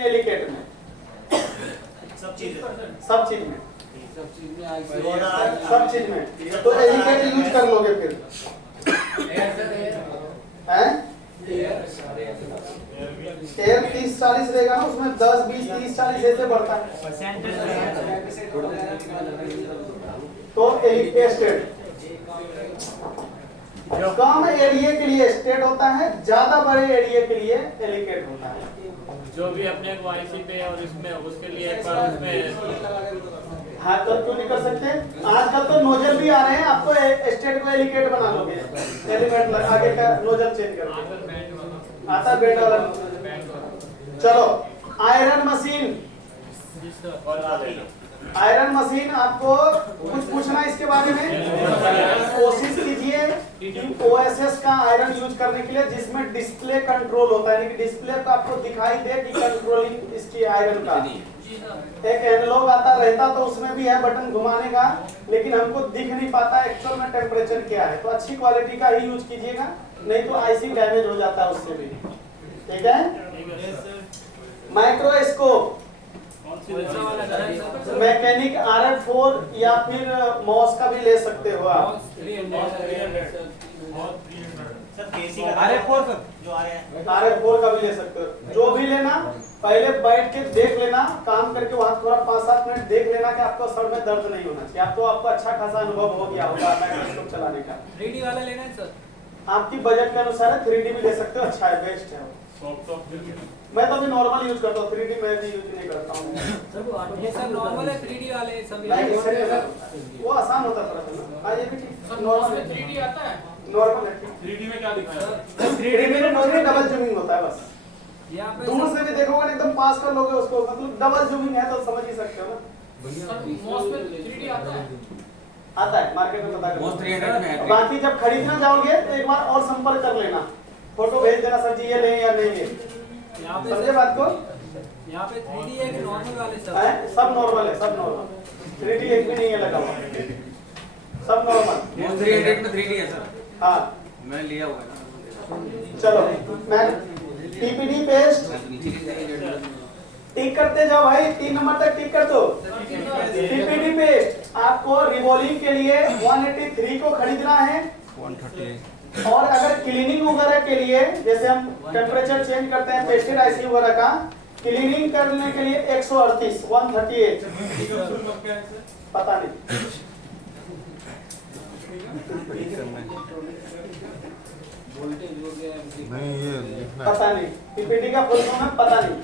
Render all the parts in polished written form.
एलिकेट में सब चीज में सब चीज में तो एलिकेट यूज कर लोगे फिर हैं एयर 30-40 रहेगा ना, उसमें 10, 20, 30, 40 ऐसे बढ़ता है। तो स्टेट कम एरिया के लिए स्टेट होता है, ज्यादा बड़े एरिया के लिए एलिकेट होता है। जो भी अपने को आईसी पे और इसमें उसके लिए एक बार उसमें हाँ तो क्यों नहीं कर सकते? आजकल तो नोजल भी आ रहे हैं, आप तो स्टेट को एलिकेट बना लोगे, एलिमेंट आगे का नोजल चेंज करके आता बैंड वाला। चलो आयरन मशीन, आयरन मशीन आपको कुछ पूछना इसके बारे में? कोशिश कीजिए कि ओएसएस का आयरन यूज करने के लिए जिसमें डिस्प्ले कंट्रोल होता है, यानी कि डिस्प्ले को आपको दिखाई दे कि कंट्रोलिंग इसकी आयरन का। एक एनालॉग आता रहता तो उसमें भी है बटन घुमाने का, लेकिन हमको दिख नहीं पाता एक्चुअल में टेम्परेचर क्या है। तो अच्छी क्वालिटी का ही यूज कीजिएगा, नहीं तो आईसी डैमेज हो जाता है उससे भी। ठीक है? माइक्रोस्कोप, मैकेनिक RF4 या फिर मॉस का भी ले सकते हो आप। RF4 का भी ले सकते हो, जो भी लेना पहले बैठ के देख लेना, काम करके वहां थोड़ा 5-7 मिनट देख लेना कि आपको सर में दर्द नहीं होना चाहिए। आपको अच्छा खासा अनुभव हो गया होगा माइक्रोस्कोप चलाने का। 3D वाला लेना है सर? आपकी बजट के अनुसार 3D भी ले सकते हो, अच्छा है, बेस्ट है। मैं तो अभी नॉर्मल यूज करता हूँ, 3D मैं भी यूज नहीं करता हूँ। ये सब नॉर्मल है, 3D वाले सब वो आसान होता है थोड़ा। हाँ ये भी ठीक, नॉर्मल 3D आता है। नॉर्मल है। 3D में क्या दिखाया? 3D में नॉर्मल डबल जूमिंग होता है बस। यहाँ पे दूर से भी देखोगे ना एकदम पास कर लोगे उसको, मतलब डबल जूमिंग है तो समझ ही सकते हो ना। मॉस में 3D आता है? आता है, मार्केट में पता मॉस 300 में है। करो। बाकी जब खरीदना जाओगे तो एक बार और संपर्क कर लेना, फोटो भेज देना सर जी ये लें या नहीं लें। यहाँ पे समझे बात को? यहाँ पे 3D है कि नॉर्मल वाले सब? है सब नॉर्मल है, सब नॉर्मल। 3D एक भी नहीं है लगा हुआ, सब नॉर्मल। मॉस 300 में 3D है सर, हाँ मैं लिया हुआ है। चलो मैं पीपीडी पेस्ट टिक करते जाओ भाई, 3 नंबर तक टिक कर दो। पीपीडी पेस्ट आपको रिवॉल्विंग के लिए 183 को खरीदना है, 138 और अगर क्लीनिंग वगैरह के लिए जैसे हम टेम्परेचर चेंज करते हैं पेस्टिड आईसी वगैरह का, क्लीनिंग करने के लिए 138 पता नहीं नहीं ये लिखना पता नहीं, पीपीडी का फुल फॉर्म है पता नहीं।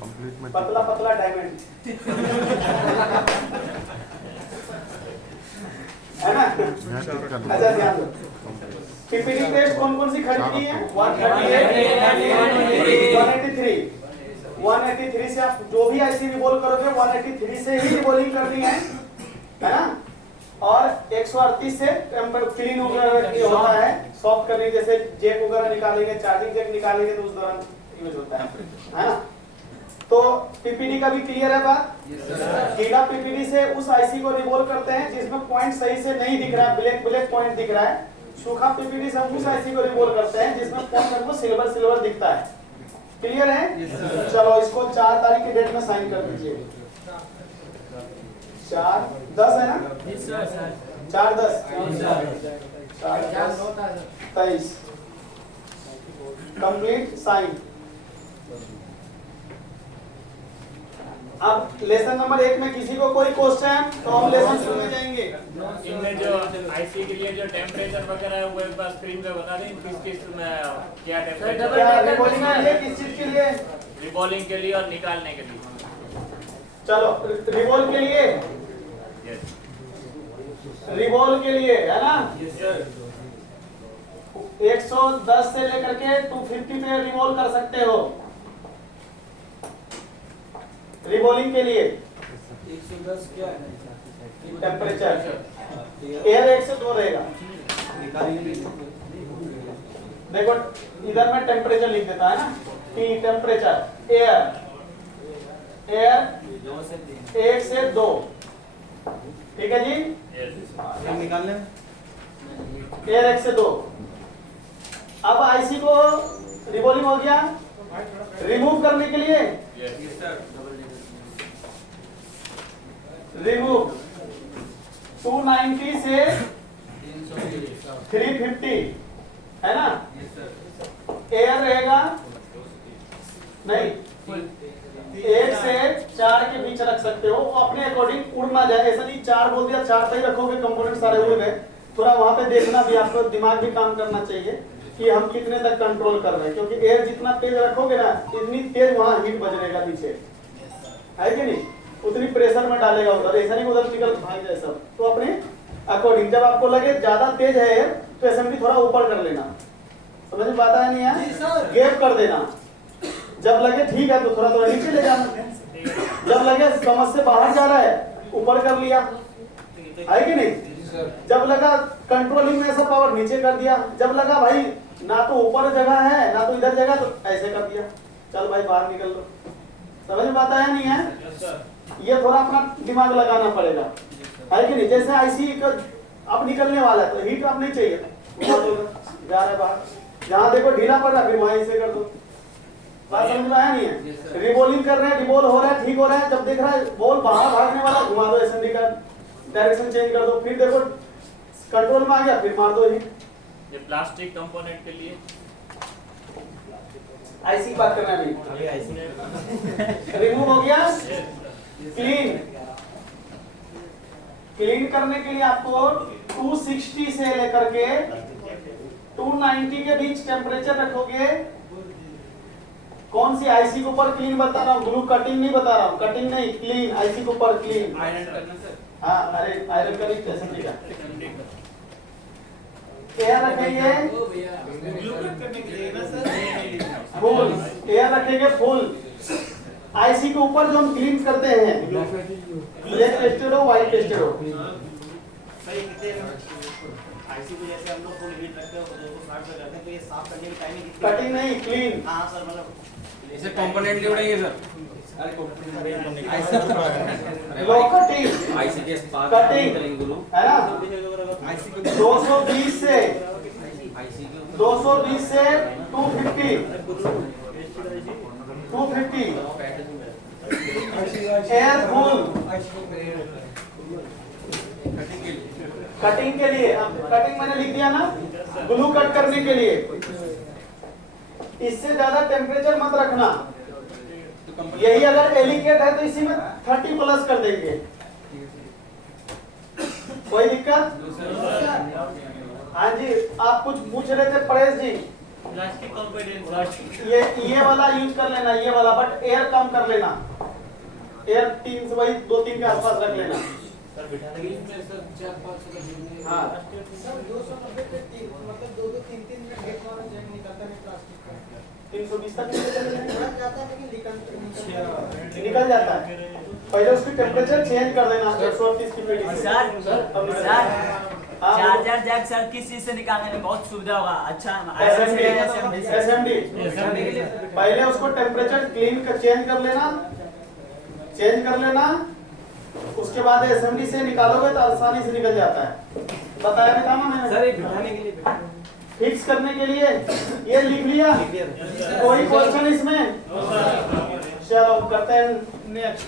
कंप्लीट में पतला पतला डायमंड है ना? अच्छा ध्यान दो, पीपीडी पेस्ट कौन कौन सी खरीदनी है? 183 से आप जो भी आईसी रिवॉल्व करोगे 183 से ही रिवॉल्विंग करनी है ना? और 138 से क्लीन वगैरह होता है, सॉफ्ट करने जैसे जेक वगैरह निकालेंगे, चार्जिंग जेक निकालेंगे तो उस दौरान यूज होता है ना? तो पीपीडी का भी क्लियर है बात? गीला पीपीडी से उस आईसी को रिवॉल्व करते हैं जिसमें पॉइंट सही से नहीं दिख रहा है, ब्लैक ब्लैक पॉइंट दिख रहा है। सूखा पीपीडी से हम उस आईसी को रिवॉल्व करते हैं जिसमें पॉइंट हमको सिल्वर सिल्वर दिखता है। क्लियर है? चलो इसको 4 तारीख की डेट में साइन कर दीजिए। 4-10 है ना? 4-10 23 कंप्लीट साइन। अब लेसन नंबर 1 में किसी को कोई क्वेश्चन तो हम लेसन शुरू में जाएंगे। इनमें जो आईसी के लिए जो टेम्परेचर वगैरह है वो एक बार स्क्रीन पे बता दें, किस में क्या टेम्परेचर, क्या रिवॉल्विंग के लिए, किस चीज के लिए? रिवॉल्विंग के लिए और निकालने के लिए। चलो रिवॉल्व के लिए, रिवॉल्व के लिए है ना? 110 से लेकर के 250 पे रिवॉल्व कर सकते हो रिवॉल्विंग के लिए। 110 क्या है? टेम्परेचर एयर 1 से 2 रहेगा। देखो इधर में टेम्परेचर लिख देता है ना, टी टेम्परेचर एयर 1 से 2, ठीक है जी? निकालने एयर 1 से 2। अब आईसी को रिवॉल्विंग हो गया, रिमूव करने के लिए यस सर रिमूव 290 से 350 है ना। एयर रहेगा नहीं, 1 से 4 के बीच रख सकते हो, वो अपने अकॉर्डिंग उड़ ना जाए। ऐसा नहीं 4 बोल दिया 4 सही रखोगे, कंपोनेंट सारे उड़ गए। थोड़ा वहां पे देखना भी, आपको दिमाग भी काम करना चाहिए कि हम कितने तक कंट्रोल कर रहे हैं, क्योंकि एयर जितना तेज रखोगे ना, इतनी तेज वहां हीट बजनेगा पीछे, है कि नहीं, उतनी प्रेशर में डालेगा उधर। ऐसा नहीं उधर निकल भाग जाए सब। तो अपने अकॉर्डिंग जब आपको लगे ज्यादा तेज है एयर, तो एसएमडी थोड़ा ऊपर कर लेना। समझ में बात आया नहीं है, गैप कर देना। जब लगे ठीक है तो थोड़ा थोड़ा नीचे ले जाना। जब लगे समझ से बाहर जा रहा है, ऊपर कर लिया, है कि नहीं। जब लगा कंट्रोलिंग में ऐसा पावर, नीचे कर दिया। जब लगा भाई ना तो ऊपर जगह है ना तो इधर जगह, तो ऐसे कर दिया, चल भाई बाहर निकल लो। समझ में बात आया नहीं है, ये थोड़ा अपना दिमाग लगाना पड़ेगा, है कि नहीं। जैसे आईसी अब निकलने वाला है तो हीट अब नहीं चाहिए, जा रहा है बाहर, जहाँ देखो ढीला पड़ रहा है फिर वहीं से कर दो। बात समझ में आया नहीं है। रिबोलिंग कर रहे हैं, रिबोल हो रहा है, ठीक हो रहा है। जब देख रहा है बॉल बाहर भागने वाला, घुमा दो एसएमडी का डायरेक्शन चेंज कर दो, फिर देखो कंट्रोल में आ गया, फिर मार दो ही। ये प्लास्टिक कंपोनेंट के लिए आईसी बात करना नहीं। रिमूव हो गया, क्लीन करने के लिए आपको 260 से लेकर के 290 के बीच टेम्परेचर रखोगे। कौन सी आईसी के ऊपर क्लीन बता रहा हूँ, ग्लू कटिंग नहीं बता रहा हूँ, कटिंग नहीं, क्लीन आईसी के ऊपर क्लीन। आयरन करना सर। हाँ अरे आयरन का नहीं, एसएमडी का एयर रखेंगे फुल, एयर रखेंगे फुल। आईसी के ऊपर जो हम क्लीन करते हैं, ब्लैक टेस्टेड हो व्हाइट टेस्टेड हो, आईसी को जैसे हम लोग फुल हीट रखते हैं 260 पे रखते हैं, तो ये साफ करने की टाइमिंग कितनी? कटिंग नहीं क्लीन। हाँ सर, मतलब इसे कंपोनेंट नहीं उड़ेंगे सर। लो कटिंग आईसी के पास कटिंग गुरु है ना। आईसी के 220 से आईसी के 220 से 250 एयर फुल कटिंग के लिए। कटिंग मैंने लिख दिया ना, ग्लू कट करने के लिए। इससे ज्यादा टेम्परेचर मत रखना। यही अगर एलिकेट है तो इसी में 30 प्लस कर देंगे, कोई दिक्कत? हाँ जी, आप कुछ पूछ रहे थे परेश जी। प्लास्टिक कंपोनेंट ये वाला यूज कर लेना, ये वाला, बट एयर कम कर लेना। एयर 3 से वही 2-3 के आसपास रख लेना। सर बिठाने के लिए सर 4-5 हाँ सर 290 पे 3 मतलब 2-3 मिनट गेट वाला जैक निकलता है प्लास्टिक का। 320 तक निकल जाता है लेकिन निकल जाता है। पहले उसकी टेम्परेचर चेंज कर देना 138 की पेटी से। चार्जर जैक सर किस चीज से निकालने में बहुत सुविधा होगा। अच्छा एसएमडी पहले उसको टेम्परेचर क्लीन कर चेंज कर लेना, उसके बाद एसएमडी से निकालोगे तो आसानी से निकल जाता है। बताया भी था ना मैंने सर, ये बिठाने के लिए फिक्स करने के लिए। ये लिख लिया, कोई क्वेश्चन इसमें? चलो करते हैं नेक्स्ट।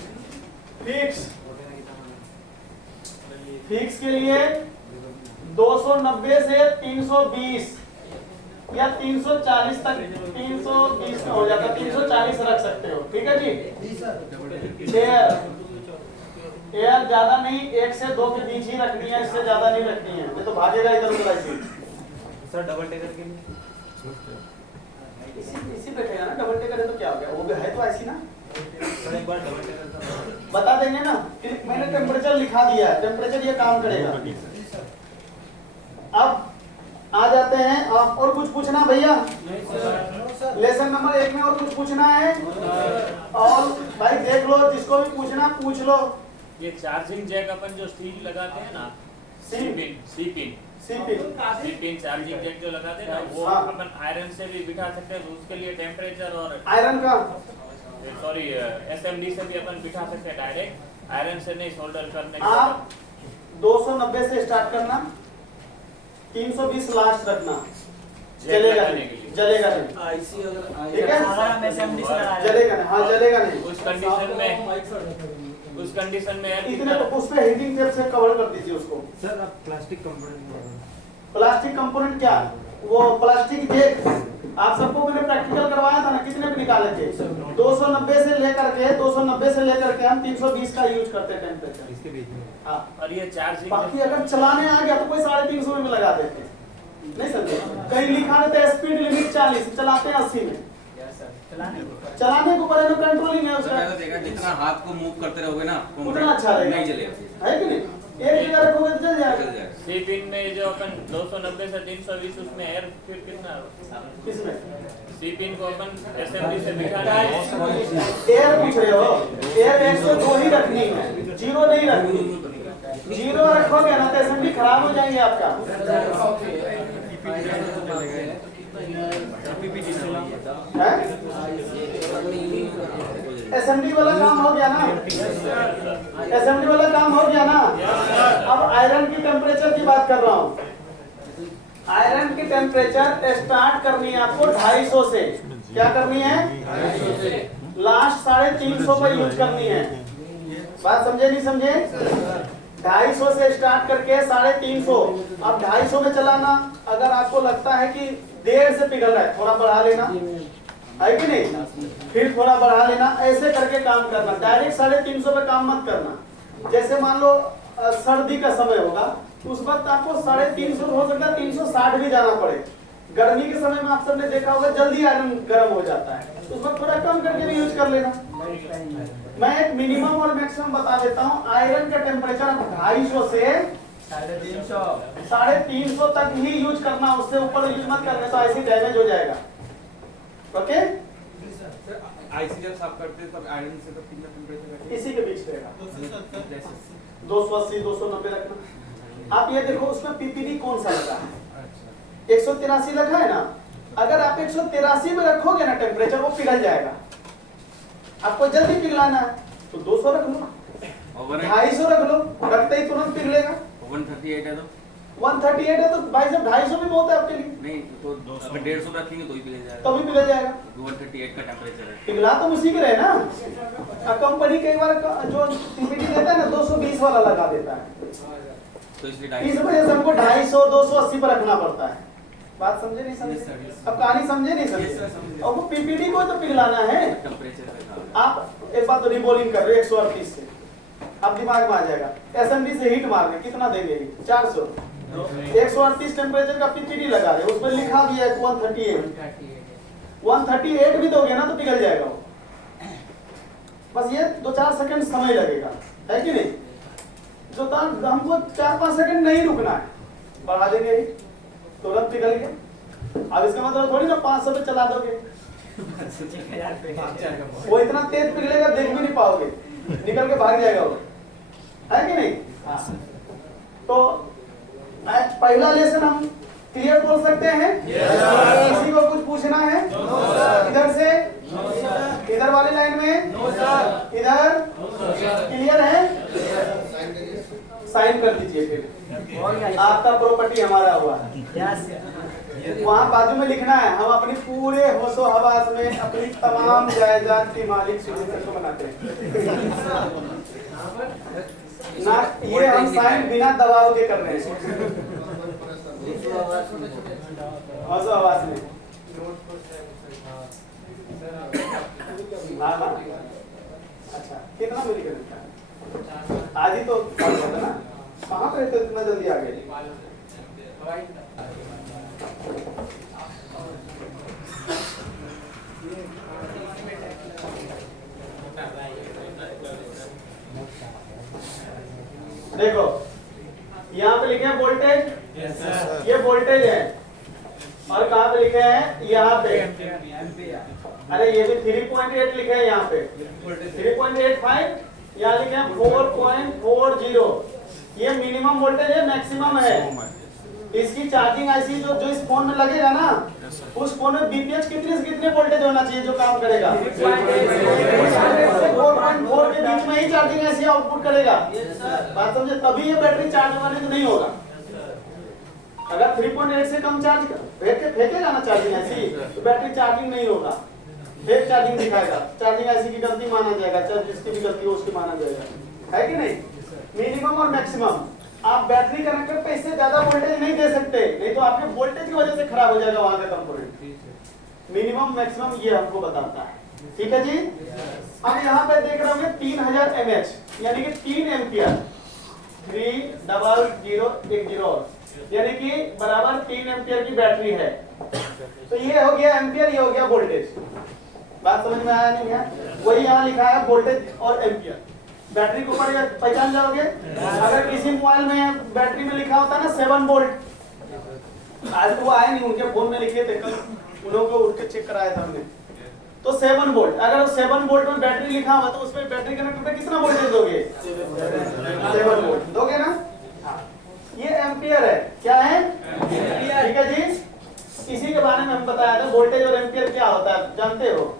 फिक्स के लिए 290 से 320 या 340 तक, 320 में हो जाता है, 340 रख सकते हो, ठीक है जी। एयर ज्यादा नहीं, 1 से 2 के बीच ही रखनी है, इससे ज्यादा नहीं रखनी है, नहीं तो भागेगा इधर उधर ऐसे। सर डबल टेकर के लिए इसी पे कहेगा ना, डबल टेकर है तो क्या हो गया, वो भी है तो ऐसी ना। सर एक बार डबल टेकर बता देंगे ना, मैंने टेम्परेचर लिखा दिया है, टेम्परेचर ये काम करेगा। अब आ जाते हैं, आप और कुछ पूछना भैया? लेसन नंबर 1 में और कुछ पूछना है? और भाई देख लो, जिसको भी पूछना पूछ लो। ये चार्जिंग जैक अपन जो स्टील लगाते हैं ना, सी पिन चार्जिंग जैक जो लगाते हैं ना, वो हाँ। अपन आयरन से भी बिठा सकते हैं। तो उसके लिए टेम्परेचर और आयरन का सॉरी एसएमडी से भी अपन बिठा सकते हैं डायरेक्ट, आयरन से नहीं सोल्डर करने के आप 290 से स्टार्ट करना, 320 लास्ट रखना, जलेगा लगाने नहीं, के लिए। जलेगा नहीं, आईसी अगर ठीक है, अगर हम SMD से लगा रहे जलेगा नहीं, हाँ जलेगा नहीं। उस कंडीशन में एयर इतने उसमें हीटिंग टेप से कवर कर दीजिए उसको। सर आप प्लास्टिक कंपोनेंट प्लास्टिक कंपोनेंट क्या, वो प्लास्टिक जेक आप सबको मैंने प्रैक्टिकल करवाया था ना, कितने पे निकाले थे? 290 से लेकर के हम 320 का यूज करते हैं टेम्परेचर इसके बीच में। हाँ। और ये चार्जिंग बाकी अगर चलाने आ गया तो कोई 350 में लगा देते, नहीं समझे? कहीं लिखा रहता है स्पीड लिमिट 40, चलाते हैं 80 में। चलाने को पर कंट्रोलिंग है सर उसका, मैंने देखा जितना हाथ को मूव करते रहोगे ना उतना अच्छा रहेगा। नहीं जलेगा, है कि नहीं? एक जगह रखोगे तो जल जल जाएगा। जाएगा। सी पिन में जो अपन 290 से 320 उसमें एयर फिर कितना किसमें? सी पिन को अपन एसएमडी से बिठाना है। एयर पूछ रहे हो? एयर 102 ही रखनी है, 0 नहीं रखनी। 0 रखोगे ना तो एसएमडी खराब हो जाएंगे आपका। एसएमडी वाला काम हो गया ना? एसएमडी वाला काम हो गया ना? अब आयरन की टेम्परेचर की बात कर रहा हूँ। आयरन की टेम्परेचर स्टार्ट करनी है आपको 250 से। क्या करनी है? लास्ट 350 पर यूज करनी है। बात समझे नहीं समझे? 250 से स्टार्ट करके 350। अब 250 में चलाना। अगर आपको लगता है कि देर से पिघल रहा है, थोड़ा बढ़ा लेना, है कि नहीं? फिर थोड़ा बढ़ा लेना, ऐसे करके काम करना। डायरेक्ट 350 पे काम मत करना। जैसे मान लो सर्दी का समय होगा तो उस वक्त आपको 350 हो सकता है 360 भी जाना पड़े। गर्मी के समय में आप सबने देखा होगा जल्दी आयरन गर्म हो जाता है, तो उस वक्त थोड़ा कम करके भी यूज कर लेना। मैं एक मिनिमम और मैक्सिमम बता देता हूँ। आयरन का टेम्परेचर 250 से 350 तक ही यूज करना, उससे ऊपर यूज मत करना तो ऐसे डैमेज हो जाएगा। ओके, आईसी जब साफ करते हैं तब आयरन से तब कितना टेंपरेचर रखें? इसी के बीच रहेगा, 280 290 रखना। आप ये देखो उसमें पीपीडी कौन सा लगा है? 183 लिखा है ना। अगर आप 183 में रखोगे ना टेम्परेचर, वो पिघल जाएगा। आपको जल्दी पिघलाना है तो 200 रख लो, 250 रख लो, रखते ही तुरंत पिघलेगा। 138 है तो 138 है तो भाई साहब 250 भी बहुत है आपके लिए, नहीं तो अगर 150 रखेंगे तो ही पिघल जाएगा। तभी पिघल जाएगा। 138 का टेंपरेचर है। पिघला तो उसी के रहे ना। कंपनी कई बार जो पीपीडी देता है ना 220 वाला लगा देता है, तो इसलिए इस वजह से हमको 250 280 पर रखना पड़ता है। बात समझे नहीं समझे? Yes, sir, yes, sir. अब कहानी समझे नहीं समझे? Yes, sir, समझे। और वो पीपीडी को तो पिघलाना है। टेंपरेचर है। आप एक बात तो रिबोलिंग कर रहे हो 138 से, अब दिमाग में आ जाएगा। एसएमडी से हीट मारने कितना देंगे? 400। 138 टेम्परेचर का पीपीडी लगा रहे, उसमें लिखा भी है 138। 138 भी दोगे ना तो पिघल जाएगा वो। बस ये 2-4 सेकंड समय लगेगा, है कि नहीं? जो हमको 4-5 सेकंड नहीं रुकना है, बढ़ा देंगे ही तुरंत पिघल गया। अब इसका मतलब थोड़ी ना 500 पे चला दोगे, वो इतना तेज पिघलेगा देख भी नहीं पाओगे, निकल के भाग जाएगा वो, है कि नहीं? तो पहला लेसन हम क्लियर बोल सकते हैं? किसी को कुछ पूछना है? इधर से इधर वाली लाइन में इधर क्लियर है? साइन कर दीजिए फिर, आपका प्रॉपर्टी हमारा हुआ है। वहाँ बाजू में लिखना है हम अपनी पूरे होशो हवास में अपनी तमाम जायदाद की मालिक सुनिश्चित को बनाते हैं ना। ये हम साइन बिना दबाव के कर रहे हैं होशो हवास में। हाँ हाँ, अच्छा कितना मिली कर आज ही तो ना, कहाँ पे रहते इतना जल्दी आ गए? देखो यहाँ पे लिखे हैं वोल्टेज, ये वोल्टेज है, और कहाँ पे लिखे हैं? यहाँ पे। अरे ये भी 3.8 लिखे हैं यहाँ पे, 3.85, यहाँ लिखे हैं 4.40। ये मिनिमम वोल्टेज है, मैक्सिमम है। इसकी चार्जिंग आईसी जो इस फोन में लगेगा ना, उस फोन में बीपीएच कितने से कितने वोल्टेज होना चाहिए जो काम करेगा? 4.4 के बीच में ही चार्जिंग आईसी आउटपुट करेगा। बात समझे? तभी ये बैटरी चार्ज होने तो नहीं होगा। अगर 3.8 से कम चार्ज फेंकेगा ना चार्जिंग ऐसी तो बैटरी चार्जिंग नहीं होगा, फेक चार्जिंग दिखाएगा। चार्जिंग ऐसी की गलती माना जाएगा, चार्ज जिसकी भी गलती हो उसकी माना जाएगा, है कि नहीं। मिनिमम और मैक्सिमम आप बैटरी कनेक्टर पे इससे ज्यादा वोल्टेज नहीं दे सकते, नहीं तो आपके वोल्टेज की वजह से खराब हो जाएगा वहां का कंपोनेंट। मिनिमम मैक्सिमम ये हमको बताता है, ठीक है जी। अब यहाँ पे देख रहे होंगे 3000 mAh यानी कि 3 एम्पियर, 30010 यानी कि बराबर 3 एम्पियर की बैटरी है। तो ये हो गया एम्पियर, ये हो गया वोल्टेज। बात समझ में आया नहीं है? वही यहाँ लिखा है वोल्टेज और एम्पियर। बैटरी को ऊपर पहचान जाओगे। अगर किसी मोबाइल में बैटरी में लिखा होता है ना 7 वोल्ट, आज तो वो आए नहीं, उनके फोन में लिखे थे, कल उन्होंने को उठ के चेक कराया था हमने। तो 7 वोल्ट, अगर 7 वोल्ट में बैटरी लिखा हुआ तो उसमें बैटरी कनेक्टर पे कितना वोल्टेज दोगे? 7 वोल्ट दोगे ना। ये एम्पियर है, क्या है? एम्पियर, ठीक है जी। इसी के बारे में हम बताया था, वोल्टेज और एम्पियर क्या होता है जानते हो?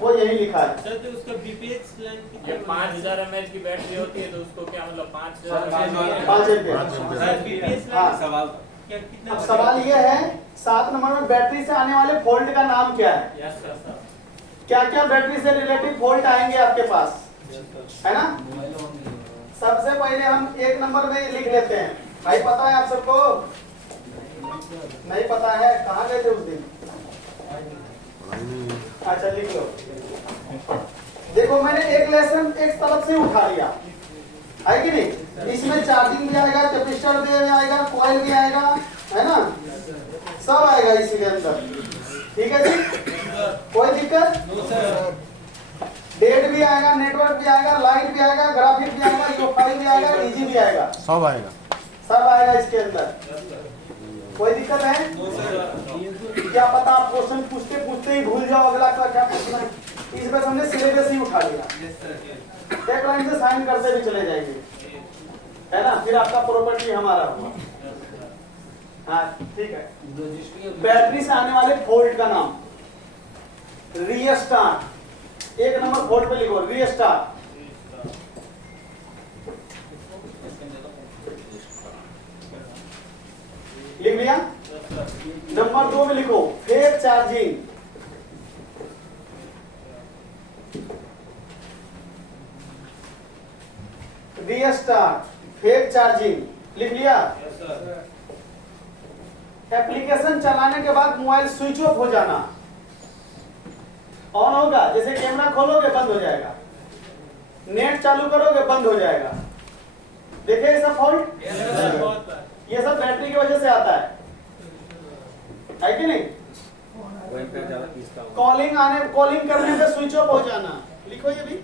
वो यही लिखा है। सर तो उसका बीपीएच लाइन ये 5000 mAh की बैटरी होती है तो उसको क्या मतलब 5000 5 एम्पियर। सर बीपीएच हाँ। लाइन सवाल क्या कितना? अब सवाल ये है 7 नंबर में बैटरी से आने वाले फॉल्ट का नाम क्या है? Yes sir. क्या क्या बैटरी से रिलेटेड फॉल्ट आएंगे आपके पास, है ना। सबसे पहले हम 1 नंबर में लिख लेते हैं। भाई पता है आप सबको? नहीं पता है? कहाँ गए थे उस दिन? अच्छा लिख लो। देखो मैंने एक लेसन एक तरफ से उठा लिया, है कि नहीं। इसमें चार्जिंग भी आएगा, कैपेसिटर भी आएगा, कॉइल भी आएगा, है ना, सब आएगा इसी के अंदर, ठीक है जी। कोई दिक्कत? डेट भी आएगा, नेटवर्क भी आएगा, लाइट भी आएगा, ग्राफिक भी आएगा, यूएफआई भी आएगा, ईजी भी आएगा, सब आएगा, सब आएगा इसके अंदर। कोई दिक्कत है? क्या पता आप क्वेश्चन पूछते पूछते ही भूल जाओ अगला का क्या पूछना है। इस बार हमने सिलेबस ही उठा लिया, एक लाइन से साइन करते भी चले जाएंगे, है ना, फिर आपका प्रॉपर्टी हमारा हुआ। हाँ ठीक है। बैटरी से आने वाले फॉल्ट का नाम, रीस्टार्ट। 1 नंबर फॉल्ट पे लिखो रीस्टार्ट। लिख लिया? नंबर 2 में लिखो fake charging. Restart, fake charging, लिख लिया? एप्लीकेशन चलाने के बाद मोबाइल स्विच ऑफ हो जाना, ऑन होगा, जैसे कैमरा खोलोगे बंद हो जाएगा, नेट चालू करोगे बंद हो जाएगा। देखिए ये सब फॉल्ट, ये सब बैटरी की वजह से आता है कि नहीं। कॉलिंग करने पे स्विच ऑफ हो जाना, लिखो ये भी,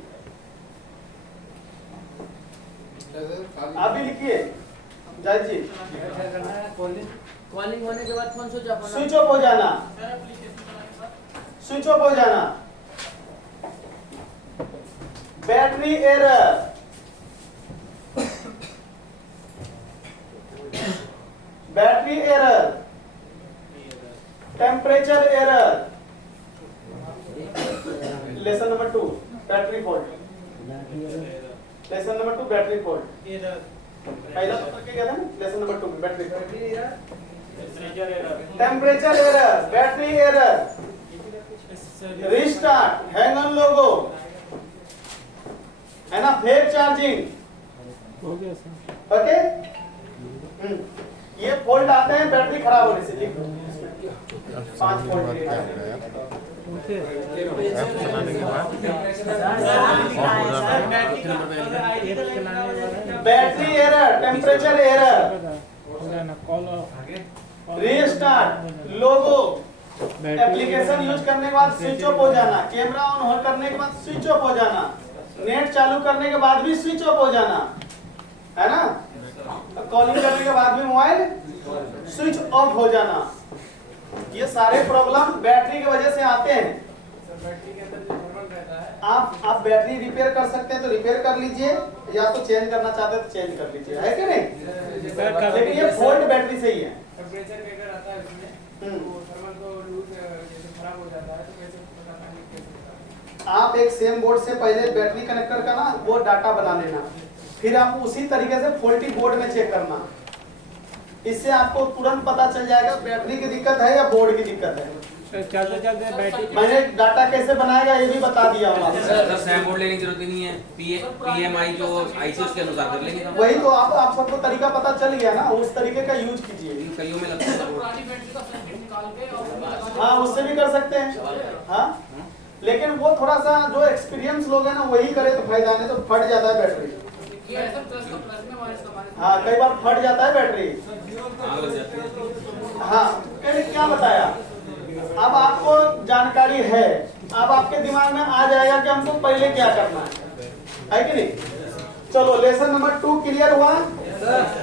आप भी लिखिए जायद जी। कॉलिंग होने के बाद फोन स्विच ऑफ होना, स्विच ऑफ हो जाना, स्विच ऑफ हो जाना। Battery error, battery error, temperature error. Lesson number 2 battery fault, lesson number 2 battery fault. पहला तो क्या था ना, लेसन नंबर 2 में battery temperature error, battery error, restart, hang on लोगो, है ना, फेक चार्जिंग, ओके। ये फॉल्ट आते हैं बैटरी खराब होने से। लिख 5 फॉल्ट ऐप चलाने के बाद battery error, temperature error, restart, logo, application use करने के बाद स्विच ऑफ हो जाना, कैमरा ऑन करने के बाद स्विच ऑफ हो जाना, नेट चालू करने के बाद भी स्विच ऑफ हो जाना, है ना, कॉलिंग करने के बाद भी मोबाइल स्विच ऑफ हो जाना। ये सारे प्रॉब्लम बैटरी की वजह से आते हैं। बैटरी के अंदर जो थर्मल रहता है, आप बैटरी रिपेयर कर सकते हैं तो रिपेयर कर लीजिए, या तो चेंज करना चाहते हैं तो चेंज कर लीजिए, है कि नहीं। लेकिन ये फॉल्ट बैटरी से ही है। टेम्परेचर मेकर आता है उसमें, तो थर्मल को लूज जैसे खराब हो जाता है तो कैसे पता करना कैसे होता है। आप एक सेम बोर्ड से पहले बैटरी कनेक्टर का ना वो डाटा बना लेना, फिर आप उसी तरीके से फॉल्टी बोर्ड में चेक करना, इससे आपको तुरंत पता चल जाएगा बैटरी की दिक्कत है या बोर्ड की दिक्कत है। चलते चलते बैटरी मैंने डाटा कैसे बनाएगा ये भी बता दिया हूँ आपको। सर सैम बोर्ड लेने की जरूरत ही नहीं है, पीएमआई जो आईसी उसके अनुसार कर लेंगे हम। वही तो आप सबको तरीका पता चल गया ना, उस तरीके का यूज कीजिए। कईयों में लगता है हाँ उससे भी कर सकते हैं। हाँ लेकिन वो थोड़ा सा जो एक्सपीरियंस लोग हैं ना वही करे तो फायदा, नहीं तो फट जाता है बैटरी। हाँ कई बार फट जाता है बैटरी। आग लग जाती है। हाँ क्या बताया, अब आपको जानकारी है, अब आपके दिमाग में आ जाएगा कि हमको पहले क्या करना है कि नहीं। चलो लेसन नंबर 2 क्लियर हुआ।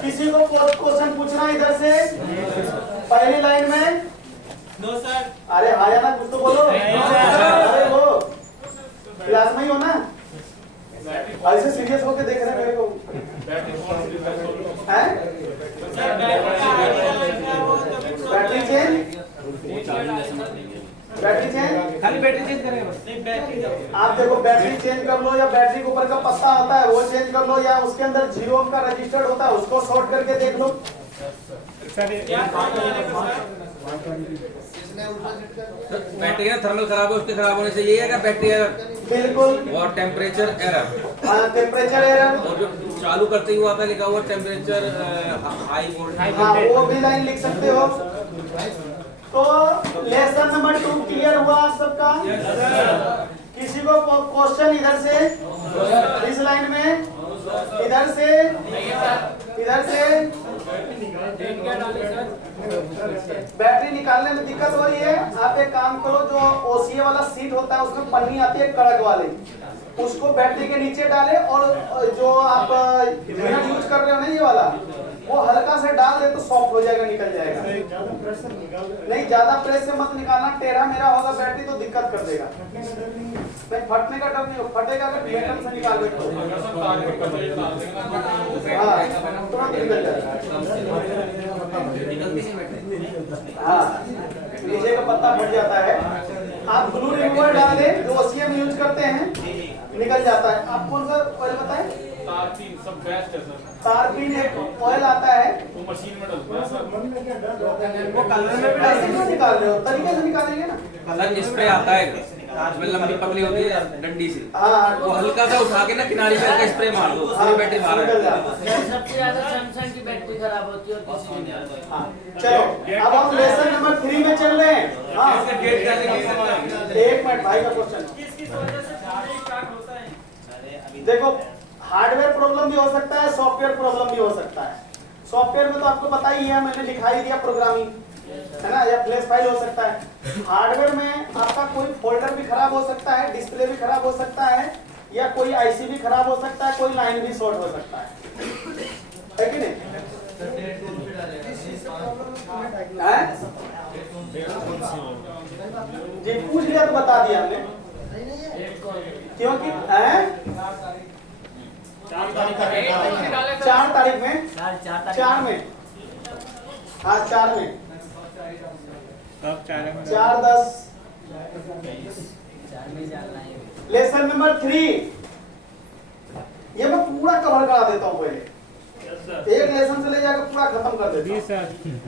किसी को क्वेश्चन पूछना इधर से पहली लाइन में। No sir. अरे आया ना, कुछ तो बोलो। अरे वो क्लास में ही हो ना, ऐसे सीरियस होके देख रहे हैं मेरे को हैं? बैटरी चेंज, बैटरी चेंज, खाली बैटरी चेंज करेंगे बस। नहीं बैटरी आप देखो बैटरी चेंज कर लो, या बैटरी के ऊपर का पत्ता होता है वो चेंज कर लो, या उसके अंदर 0 का रजिस्टर्ड होता है उसको शॉर्ट करके देख लो। बैटरी का थर्मल खराब है, उसके खराब होने से ये है कि बैटरी बिल्कुल। और टेम्परेचर एरर, टेम्परेचर एरर, और जो चालू करते ही हुआ था लिखा हुआ टेम्परेचर हाई वोल्ट। हाँ वो भी लाइन लिख सकते हो। तो लेसन नंबर 2 क्लियर हुआ आप सबका। किसी को क्वेश्चन इधर से इस लाइन में, इधर से, इधर से बैटरी निकालने में दिक्कत हो रही है, आप एक काम करो, जो ओसीए वाला सीट होता है उसमें पन्नी आती है कड़क वाली, उसको बैटरी के नीचे डाले और जो आप यूज कर रहे हो ना ये वाला, वो हल्का से डाल दे तो सॉफ्ट हो जाएगा, निकल जाएगा। नहीं ज्यादा प्रेस से मत निकालना, टेढ़ा मेरा होगा बैटरी तो दिक्कत कर देगा। नहीं फटने का डर नहीं, फटेगा अगर मेटल से निकाल दे तो। हाँ तुरंत निकल जाएगा। हाँ नीचे का पत्ता फट जाता है। आप ग्लू रिमूवर डाल दें जो ओसीएम यूज करते हैं, निकल जाता है। आप कौन सा ऑयल बताएं? तार पिन सब बेस्ट है सर। तार पिन एक ऑयल आता है, वो मशीन में डलता है सर। वो कलर में भी ऐसे क्यों निकाल रहे हो, तरीके से निकालेंगे ना। कलर स्प्रे आता है, उसमें लंबी पतली होती है डंडी से, हाँ वो हल्का सा उठा के ना किनारे पे का स्प्रे मार दो, उसमें बैटरी बाहर निकल है। जाता है। सबसे ज्यादा सैमसंग की बैटरी खराब होती है और किसी की नहीं। हाँ चलो अब हम लेसन नंबर 3 में चल रहे हैं। हाँ इसका डेट क्या है? एक मिनट भाई का क्वेश्चन। किस वजह से चार्जिंग स्टार्ट होता है? देखो हार्डवेयर प्रॉब्लम भी हो सकता है, सॉफ्टवेयर प्रॉब्लम भी हो सकता है। सॉफ्टवेयर में तो आपको पता ही है, मैंने दिखाई दिया प्रोग्रामिंग है ना, या फ्लैश फाइल हो सकता है। हार्डवेयर में आपका कोई फोल्डर भी खराब हो सकता है, डिस्प्ले भी खराब हो सकता है, या कोई आईसी भी खराब हो सकता है, कोई लाइन भी शॉर्ट हो सकता है कि नहीं? जी पूछ लिया तो बता दिया हमने, क्योंकि 4 तारीख में, 4 में, हाँ 4 में, 4/10 लेसन नंबर 3 ये मैं पूरा कवर करा देता हूँ पहले, एक लेसन से ले जाकर पूरा खत्म कर देता हूँ।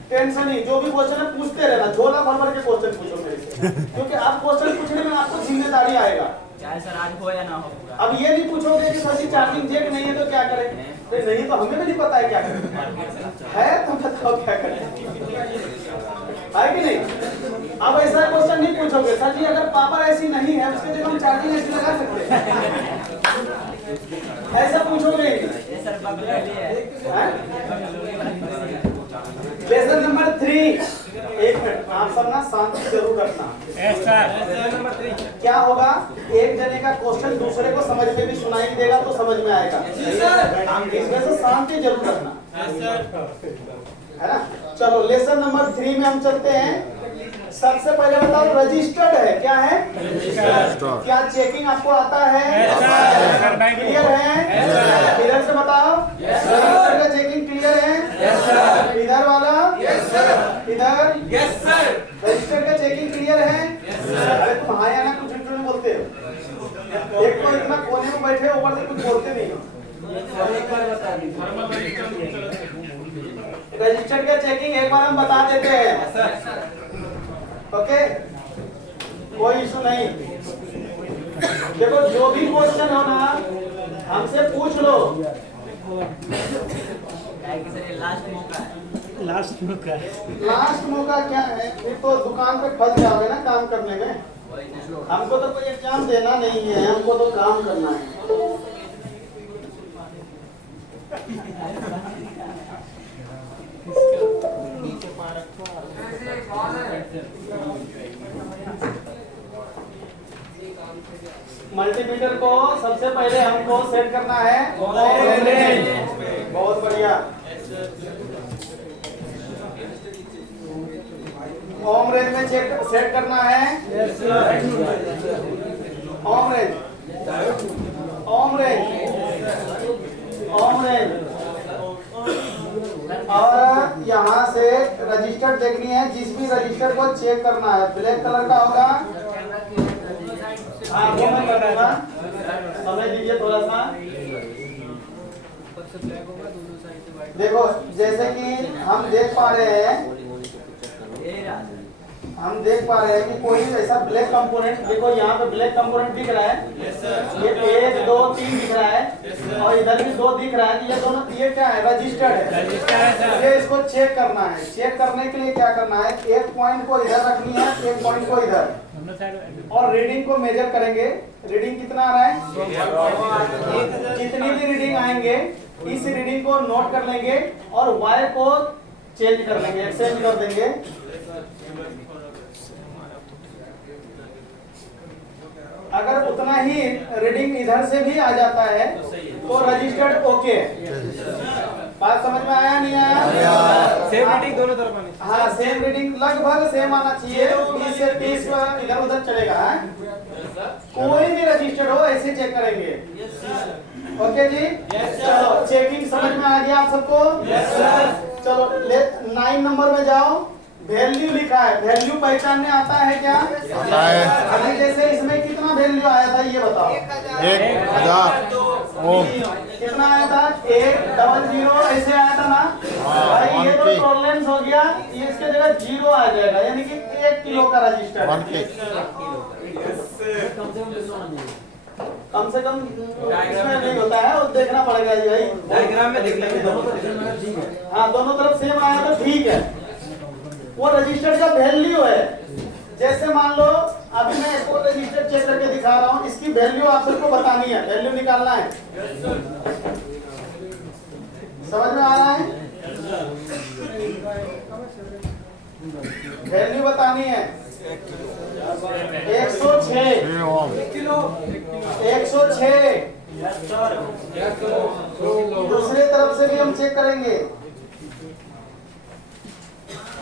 टेंशन नहीं, जो भी क्वेश्चन है पूछते रहना, झोला भर भर के क्वेश्चन पूछो मेरे से, क्योंकि आप क्वेश्चन पूछने में आपको जिम्मेदारी आएगा। चाहे सर आज हो या ना हो पूरा। अब ये नहीं पूछोगे कि सर जी चार्जिंग जेक नहीं है तो क्या करें, नहीं तो हमें भी नहीं पता है क्या करें, है तो बताओ क्या करें, है कि नहीं। अब ऐसा क्वेश्चन नहीं पूछोगे सर जी अगर पावर ऐसी नहीं है उसके जगह हम चार्जिंग ऐसी लगा सकते हैं, ऐसा पूछोगे ये सर बग वाली है। लेसन नंबर 3, एक मिनट आप सब ना शांति जरूर रखना। क्या होगा, एक जने का क्वेश्चन दूसरे को समझ में भी सुनाई देगा तो समझ में आएगा, इसमें से शांति जरूर रखना है ना। चलो लेसन नंबर 3 में हम चलते हैं। सबसे पहले बताओ रजिस्टर्ड है, क्या है? क्या चेकिंग आपको आता है? क्लियर है? इधर से बताओ रजिस्टर का चेकिंग क्लियर है? इधर वाला इधर रजिस्टर का चेकिंग क्लियर है? अरे तुम हाँ या ना कुछ नहीं बोलते हो, एक तो इतना कोने में बैठे ऊपर से कुछ बोलते नहीं हो। रजिस्टर्ड का चेकिंग एक बार हम बता देते हैं, ओके, कोई इशू नहीं। देखो जो भी क्वेश्चन हो ना हमसे पूछ लो। लास्ट मौका है। लास्ट मौका क्या है, फिर तो दुकान पे फंस जाओगे ना काम करने में। हमको तो कोई एग्जाम देना नहीं है, हमको तो काम करना है। मल्टीमीटर को सबसे पहले हमको सेट करना है ओम रेंज। बहुत बढ़िया। ओम रेंज में सेट करना है। ओम रेंज, ओम रेंज, ओम रेंज। और यहाँ से रजिस्टर देखनी है, जिस भी रजिस्टर को चेक करना है ब्लैक कलर का होगा। हाँ वो मैं कर दूंगा, समय दीजिए थोड़ा सा। देखो जैसे कि हम देख पा रहे हैं कि कोई ऐसा ब्लैक कंपोनेंट, देखो यहाँ पे ब्लैक कंपोनेंट दिख रहा है, ये 1 2 3 दिख रहा है और इधर भी 2 दिख रहा है। ये दोनों, ये क्या है, रजिस्टर्ड है। ये इसको चेक करना है। चेक करने के लिए क्या करना है, एक पॉइंट को इधर रखनी है, एक पॉइंट को इधर, और रीडिंग को मेजर करेंगे। रीडिंग कितना आ रहा है, जितनी भी रीडिंग आएंगे इस रीडिंग को नोट कर लेंगे और वायर को चेंज कर लेंगे, एक्सचेंज कर देंगे। अगर उतना ही रीडिंग इधर से भी आ जाता है तो रजिस्टर्ड ओके। बात समझ में आया नहीं आया? सेम रीडिंग दोनों तरफ आनी। हाँ सेम रीडिंग लगभग सेम आना चाहिए, 20 से 30 इधर उधर चलेगा। कोई भी रजिस्टर्ड हो ऐसे चेक करेंगे। ओके जी, चलो चेकिंग समझ में आ गया आप सबको? चलो 9 नंबर में जाओ। वैल्यू लिखा है, वैल्यू पहचानने आता है क्या? आता है। अभी जैसे इसमें कितना वैल्यू आया था ये बताओ। 1000 ओम। कितना आया था? 100 ऐसे आया था ना भाई। ये तो टॉलरेंस हो गया, ये इसके जगह 0 आ जाएगा, यानी कि 1 किलो का रजिस्टर। 1 के। कम से कम इसमें नहीं होता है, वो देखना पड़ेगा जी भाई। डायग्राम में देख लेंगे। हाँ दोनों तरफ सेम आया तो ठीक है। वो रजिस्टर का वैल्यू है। जैसे मान लो अभी मैं एक और रजिस्टर चेक करके दिखा रहा हूँ, इसकी वैल्यू आप सबको बतानी है, वैल्यू निकालना है। समझ में आ रहा है? वैल्यू बतानी है। 106 ओम। 106। दूसरे तरफ से भी हम चेक करेंगे।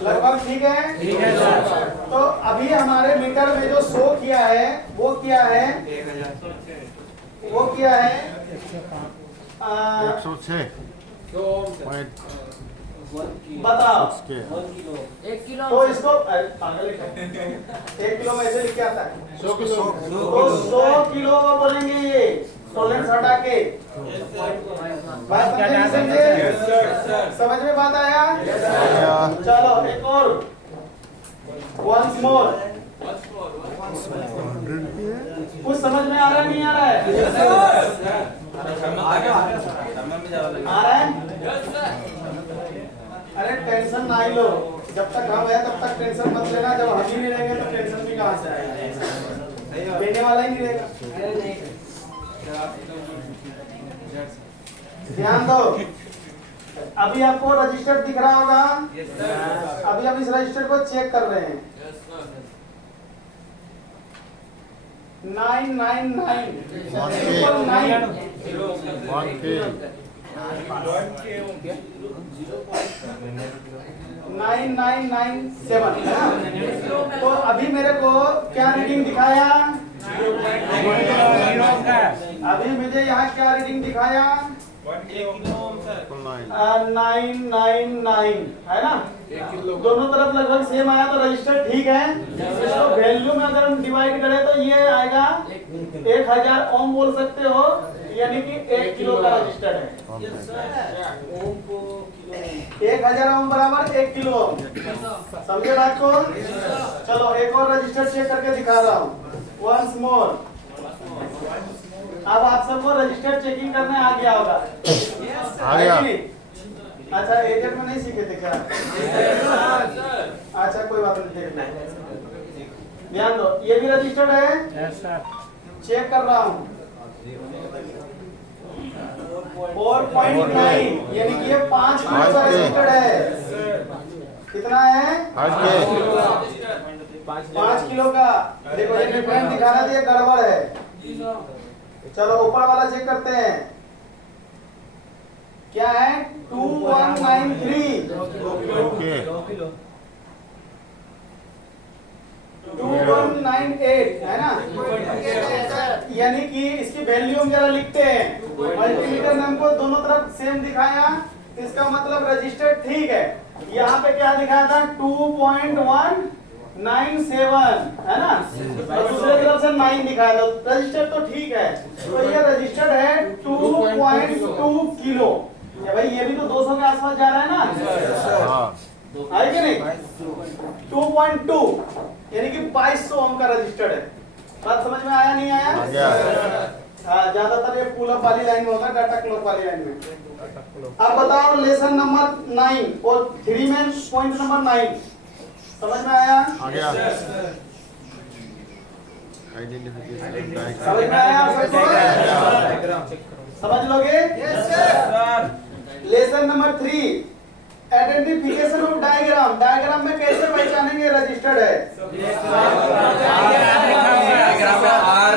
लगभग ठीक है? ठीक है सर। तो अभी हमारे मीटर में जो शो किया है वो क्या है? 106 बताओ। 1 किलो। तो इसको पागल है। 1 किलो में ऐसे लिख के आता है 100 किलो। तो 100 किलो को बोलेंगे ये टॉलरेंस हटा के। बात समझे? समझ में बात आया? चलो एक और, वंस मोर। कुछ समझ में आ रहा है नहीं आ रहा है? आ रहा है? अरे टेंशन ना ही लो, जब तक हम है तब तक टेंशन मत लेना। जब हम ही नहीं रहेंगे तो टेंशन भी कहाँ से आएगा? देने वाला ही नहीं रहेगा। ध्यान दो। अभी आपको रजिस्टर दिख रहा होगा। अभी हम इस रजिस्टर को चेक कर रहे हैं। 999 9997 है ना? तो अभी मेरे को क्या रीडिंग दिखाया? अभी मुझे यहाँ क्या रीडिंग दिखाया? 999 है ना? दोनों तरफ लगभग सेम आया तो रजिस्टर ठीक है। इसको वैल्यू में अगर हम डिवाइड करें तो ये आएगा 1000 ओम बोल सकते हो, यानी कि 1 किलो का रजिस्टर है। 1000 ओम बराबर 1 किलो ओम। समझे बात को? चलो एक और रजिस्टर चेक करके दिखा रहा हूँ वंस मोर। अब आप सबको रजिस्टर चेकिंग करने आ गया होगा। आ गया। है कि नहीं? अच्छा एजेंट में नहीं सीखे थे क्या? अच्छा कोई बात नहीं, देख लो। ध्यान दो, ये भी रजिस्टर्ड है, चेक कर रहा हूँ 4.9 यानी कि ये 5 किलो का रजिस्टर्ड है। कितना है? 5 किलो का। देखो ये डिफरेंट दिखा रहा था, ये गड़बड़ है। चलो ऊपर वाला चेक करते हैं, क्या है? 2193 ओके 2198 है ना? यानी कि इसकी वैल्यू हम जरा लिखते हैं। मल्टीमीटर ने हमको दोनों तरफ सेम दिखाया, इसका मतलब रजिस्टर्ड ठीक है। यहाँ पे क्या दिखाया था? 2.197 है ना? और दूसरे तरफ से 9 दिखाया था, रजिस्टर्ड तो ठीक है। तो ये रजिस्टर्ड है 2.2 किलो। या भाई ये भी तो 200 के आसपास जा रहा है ना? हाँ है कि नहीं? 2.2 यानी कि 2200 ओम का रजिस्टर्ड है। बात समझ में आया नहीं आया? आ गया। हाँ, ज्यादातर ये पुल अप वाली लाइन में होता है, डाटा क्लॉक वाली लाइन में। अब बताओ लेसन नंबर 9 और 3 में पॉइंट नंबर 9 समझ में आया? आ गया। आइडेंटिफिकेशन समझ में आया आप सबको? समझ लोगे? Lesson number 3 identification of diagram. Diagram में कैसे पहचानेंगे रजिस्टर्ड है?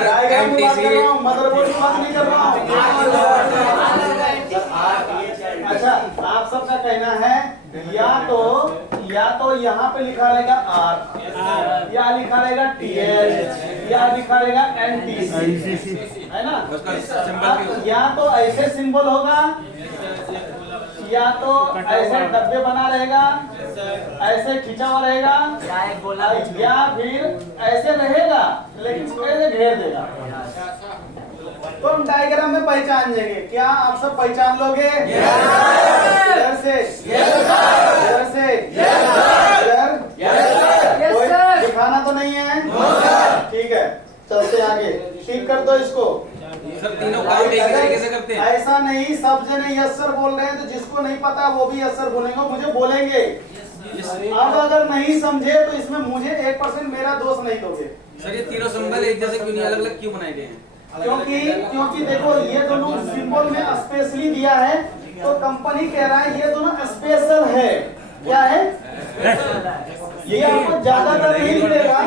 डायग्राम की बात कर रहा हूं, मदरबोर्ड की बात नहीं कर रहा हूं। अच्छा आप सबका कहना है या तो यहाँ पे लिखा रहेगा R, या लिखा रहेगा TL, या लिखा रहेगा NTC, है ना? या तो ऐसे सिंबल होगा, या तो ऐसे डब्बे बना रहेगा, ऐसे खिंचा हुआ रहेगा, या फिर ऐसे रहेगा लेकिन ऐसे घेर देगा। तो हम डायग्राम में पहचान जाएंगे। क्या आप सब पहचान लोगे? इधर से इधर से इधर कोई दिखाना तो नहीं है? ठीक है चलते आगे। ठीक कर दो इसको। सब तीनों काम एक ही तरीके से करते हैं। ऐसा नहीं सब जने यस सर बोल रहे हैं तो जिसको नहीं पता वो भी यस सर बोलेंगे, मुझे बोलेंगे। अब अगर नहीं समझे तो इसमें मुझे 1% मेरा दोष नहीं दोगे। सर ये तीनों सिंबल एक जैसे क्यों नहीं, अलग अलग क्यों बनाए गए हैं? क्योंकि देखो ये दोनों सिंबल में स्पेशली दिया है, तो कंपनी कह रहा है ये दोनों स्पेशल है। क्या है? ये आपको ज्यादातर नहीं मिलेगा,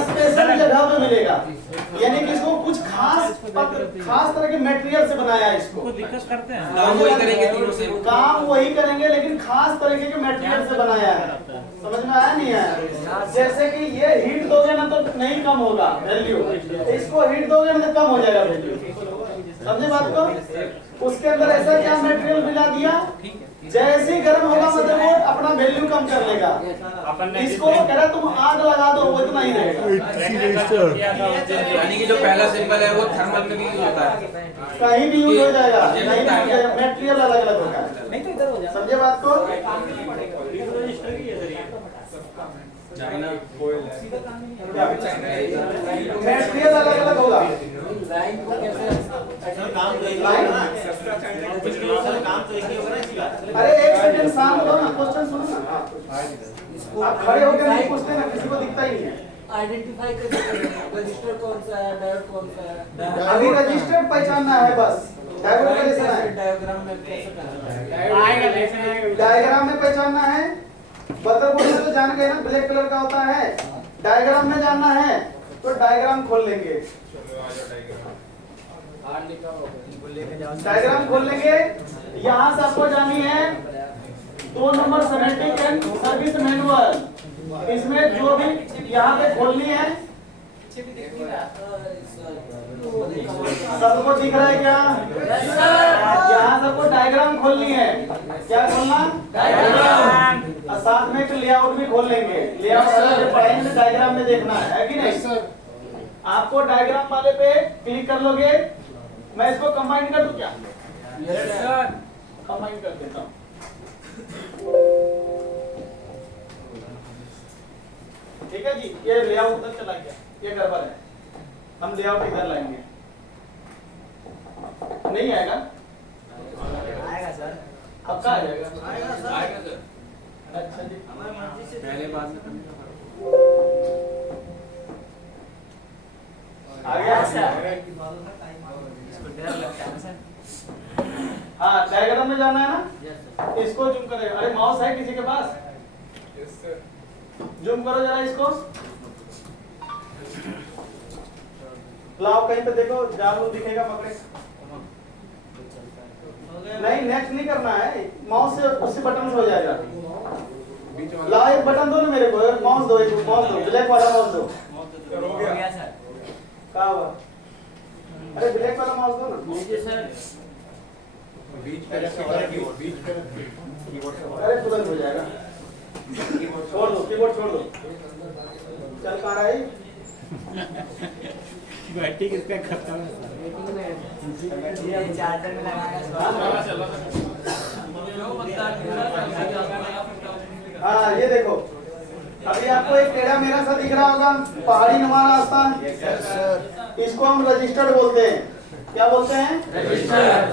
स्पेशल जगह पे मिलेगा। यानी कि इसको कुछ खास तरह के मटेरियल से बनाया है। इसको काम वही करेंगे तीनों से, काम वही करेंगे लेकिन खास तरीके के मटेरियल से बनाया है। समझ में आया नहीं आया? जैसे कि ये हीट दोगे ना तो नहीं कम होगा वैल्यू, इसको हीट दोगे ना तो कम हो जाएगा वैल्यू। समझे बात को? उसके अंदर ऐसा क्या मटेरियल मिला दिया, जैसे ही गर्म होगा मदरबोर्ड अपना वैल्यू कम कर लेगा। इसको कह रहा तुम आग लगा दो वो इतना ही रहेगा। यानी कि जो पहला सिंबल है वो थर्मल में भी यूज होता है, कहीं भी यूज हो जाएगा, कहीं भी मटेरियल अलग अलग होगा। समझे बात को? मटेरियल अलग अलग होगा। अरे एक सेकंड शांत हो ना, क्वेश्चन सुनो ना। आप खड़े होकर नहीं पूछते ना, किसी को दिखता ही नहीं है। आइडेंटिफाई कैसे करेंगे? रजिस्टर कौन सा है, डायोड कौन सा है? अभी रजिस्टर्ड पहचानना है बस। डायोड का लेसन है, डायग्राम में कैसे करना है? डायग्राम में पहचानना है। मदरबोर्ड में तो जान गए ना, ब्लैक कलर का होता है। डायग्राम में जानना है तो डायग्राम खोल लेंगे। डायग्राम खोल लेंगे। यहाँ से आपको जानी है 2 number schematic and service manual. इसमें जो भी यहाँ पे खोलनी है सबको दिख रहा है क्या? यहाँ सबको डायग्राम खोलनी है। क्या खोलना? डायग्राम। और साथ में एक लेआउट भी खोल लेंगे। लेआउट अगर पढ़ाएंगे तो डायग्राम में देखना है कि नहीं? आपको डायग्राम वाले पे क्लिक कर लोगे। मैं इसको कंबाइन कर दूं क्या? कंबाइन कर देता हूँ। ठीक है जी, ये लेआउट उधर चला गया, ये गड़बड़ है, हम लेआउट इधर लाएंगे। नहीं आएगा? आएगा सर। पक्का आ जाएगा? आएगा सर। आएगा सर। अच्छा जी, हमारी मर्जी से पहले बाद में करने का आ गया? इसको डर लगता है ना सर। हाँ, डायग्राम में जाना है ना? Yes sir. इसको जूम करेगा। अरे माउस है किसी के पास? जूम करो जरा इसको। लाओ कहीं पे देखो, जादू दिखेगा पकड़े। नहीं, नेक्स्ट नहीं करना है, माउस से उसी बटन से हो जाएगा। लाओ एक बटन दो ना मेरे को, एक माउस दो, ब्लैक वाला माउस दो। हो गया सर। क्या हुआ? अरे ब्लैक वाला माउस दो ना। लीजिए सर। अरे तुरंत हो जाएगा। छोड़ दो, कीबोर्ड छोड़ दो। चल पा रहा है? बैटरी किसका खत्म है? ये चार्जर में लगाया सर। हाँ, ये देखो, अभी आपको एक टेढ़ा मेरा सा दिख रहा होगा, पहाड़ी नुमा रास्ता। इसको हम रजिस्टर्ड बोलते हैं। क्या बोलते हैं? रजिस्टर्ड।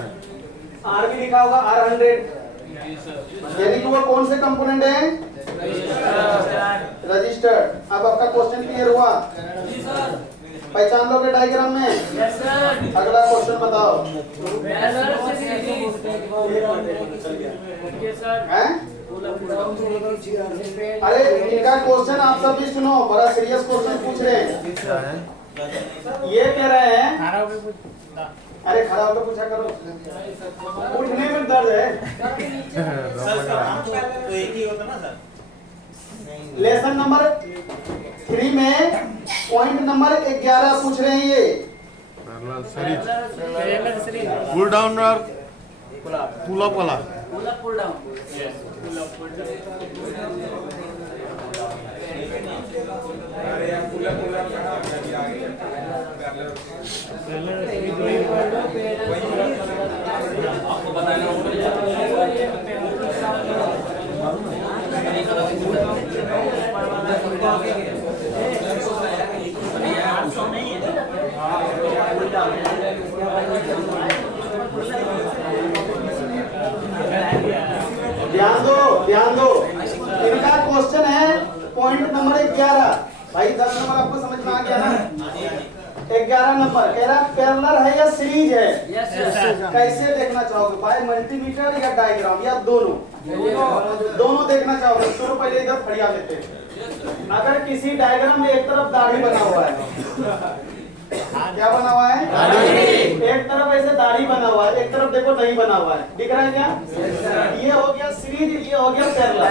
आर भी लिखा होगा, R100, यानी कि वो कौन से कंपोनेंट है? रजिस्टर्ड। अब आपका क्वेश्चन क्लियर हुआ? पहचान लोगे डायग्राम में? Yes sir. अगला क्वेश्चन बताओ। Okay sir. हैं? अरे इनका क्वेश्चन आप सब भी सुनो, बड़ा सीरियस क्वेश्चन पूछ रहे हैं। क्या है? ये कह रहे हैं, खाना भी कुछ अरे खड़ा होकर पूछा करो, उठने में दर्द है। सर काम तो एक ही होता ना सर। लेसन नंबर 3 में पॉइंट नंबर 11 पूछ रहे हैं ये। Parallel series. Pull down or pull up वाला? Pull up pull down. आपको बताना होगा। ध्यान दो, इनका क्वेश्चन है पॉइंट नंबर 11। भाई 10 नंबर आपको समझ में आ गया ना? 11 नंबर कह रहा पैरेलल है या सीरीज है? Yes sir. कैसे देखना चाहोगे, बाय मल्टीमीटर या डायग्राम या दोनों? दोनों देखना चाहोगे? चलो पहले इधर फड़िया लेते हैं। अगर किसी डायग्राम में एक तरफ दाढ़ी बना हुआ है, क्या बना हुआ है? एक तरफ ऐसे दाढ़ी बना हुआ है, एक तरफ देखो नहीं बना हुआ है, दिख रहा है क्या? ये हो गया सीरीज, ये हो गया पैरेलल।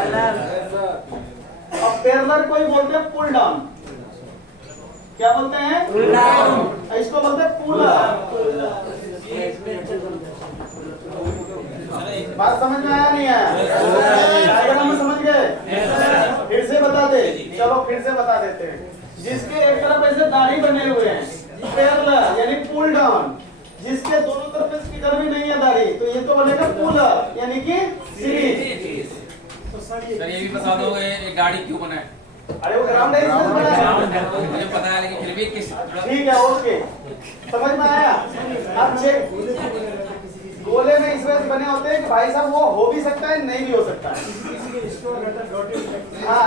अब पैरेलल कोई बोलते हैं पुल डाउन, क्या बोलते हैं? Pull down. इसको बोलते हैं पुल अप। बात समझ में आया नहीं आया? डायग्राम में समझ गए? फिर से बता दे, चलो फिर से बता देते हैं। जिसके एक तरफ ऐसे दाढ़ी बने हुए हैं, पैरेलल यानी पुल डाउन। जिसके दोनों तरफ इसकी इधर भी नहीं है दाढ़ी, तो ये तो बनेगा पुल अप यानी कि सीरीज। सर ये भी बता दो ये गाड़ी क्यों बना है? अरे वो ग्राउंड है, इसमें बना है। मुझे पता है लेकिन फिर भी किस ठीक है, ओके, समझ में आया? अब चेक, गोले में इस वजह से बने होते हैं कि भाई साहब वो हो भी सकता है, नहीं भी हो सकता है। हाँ,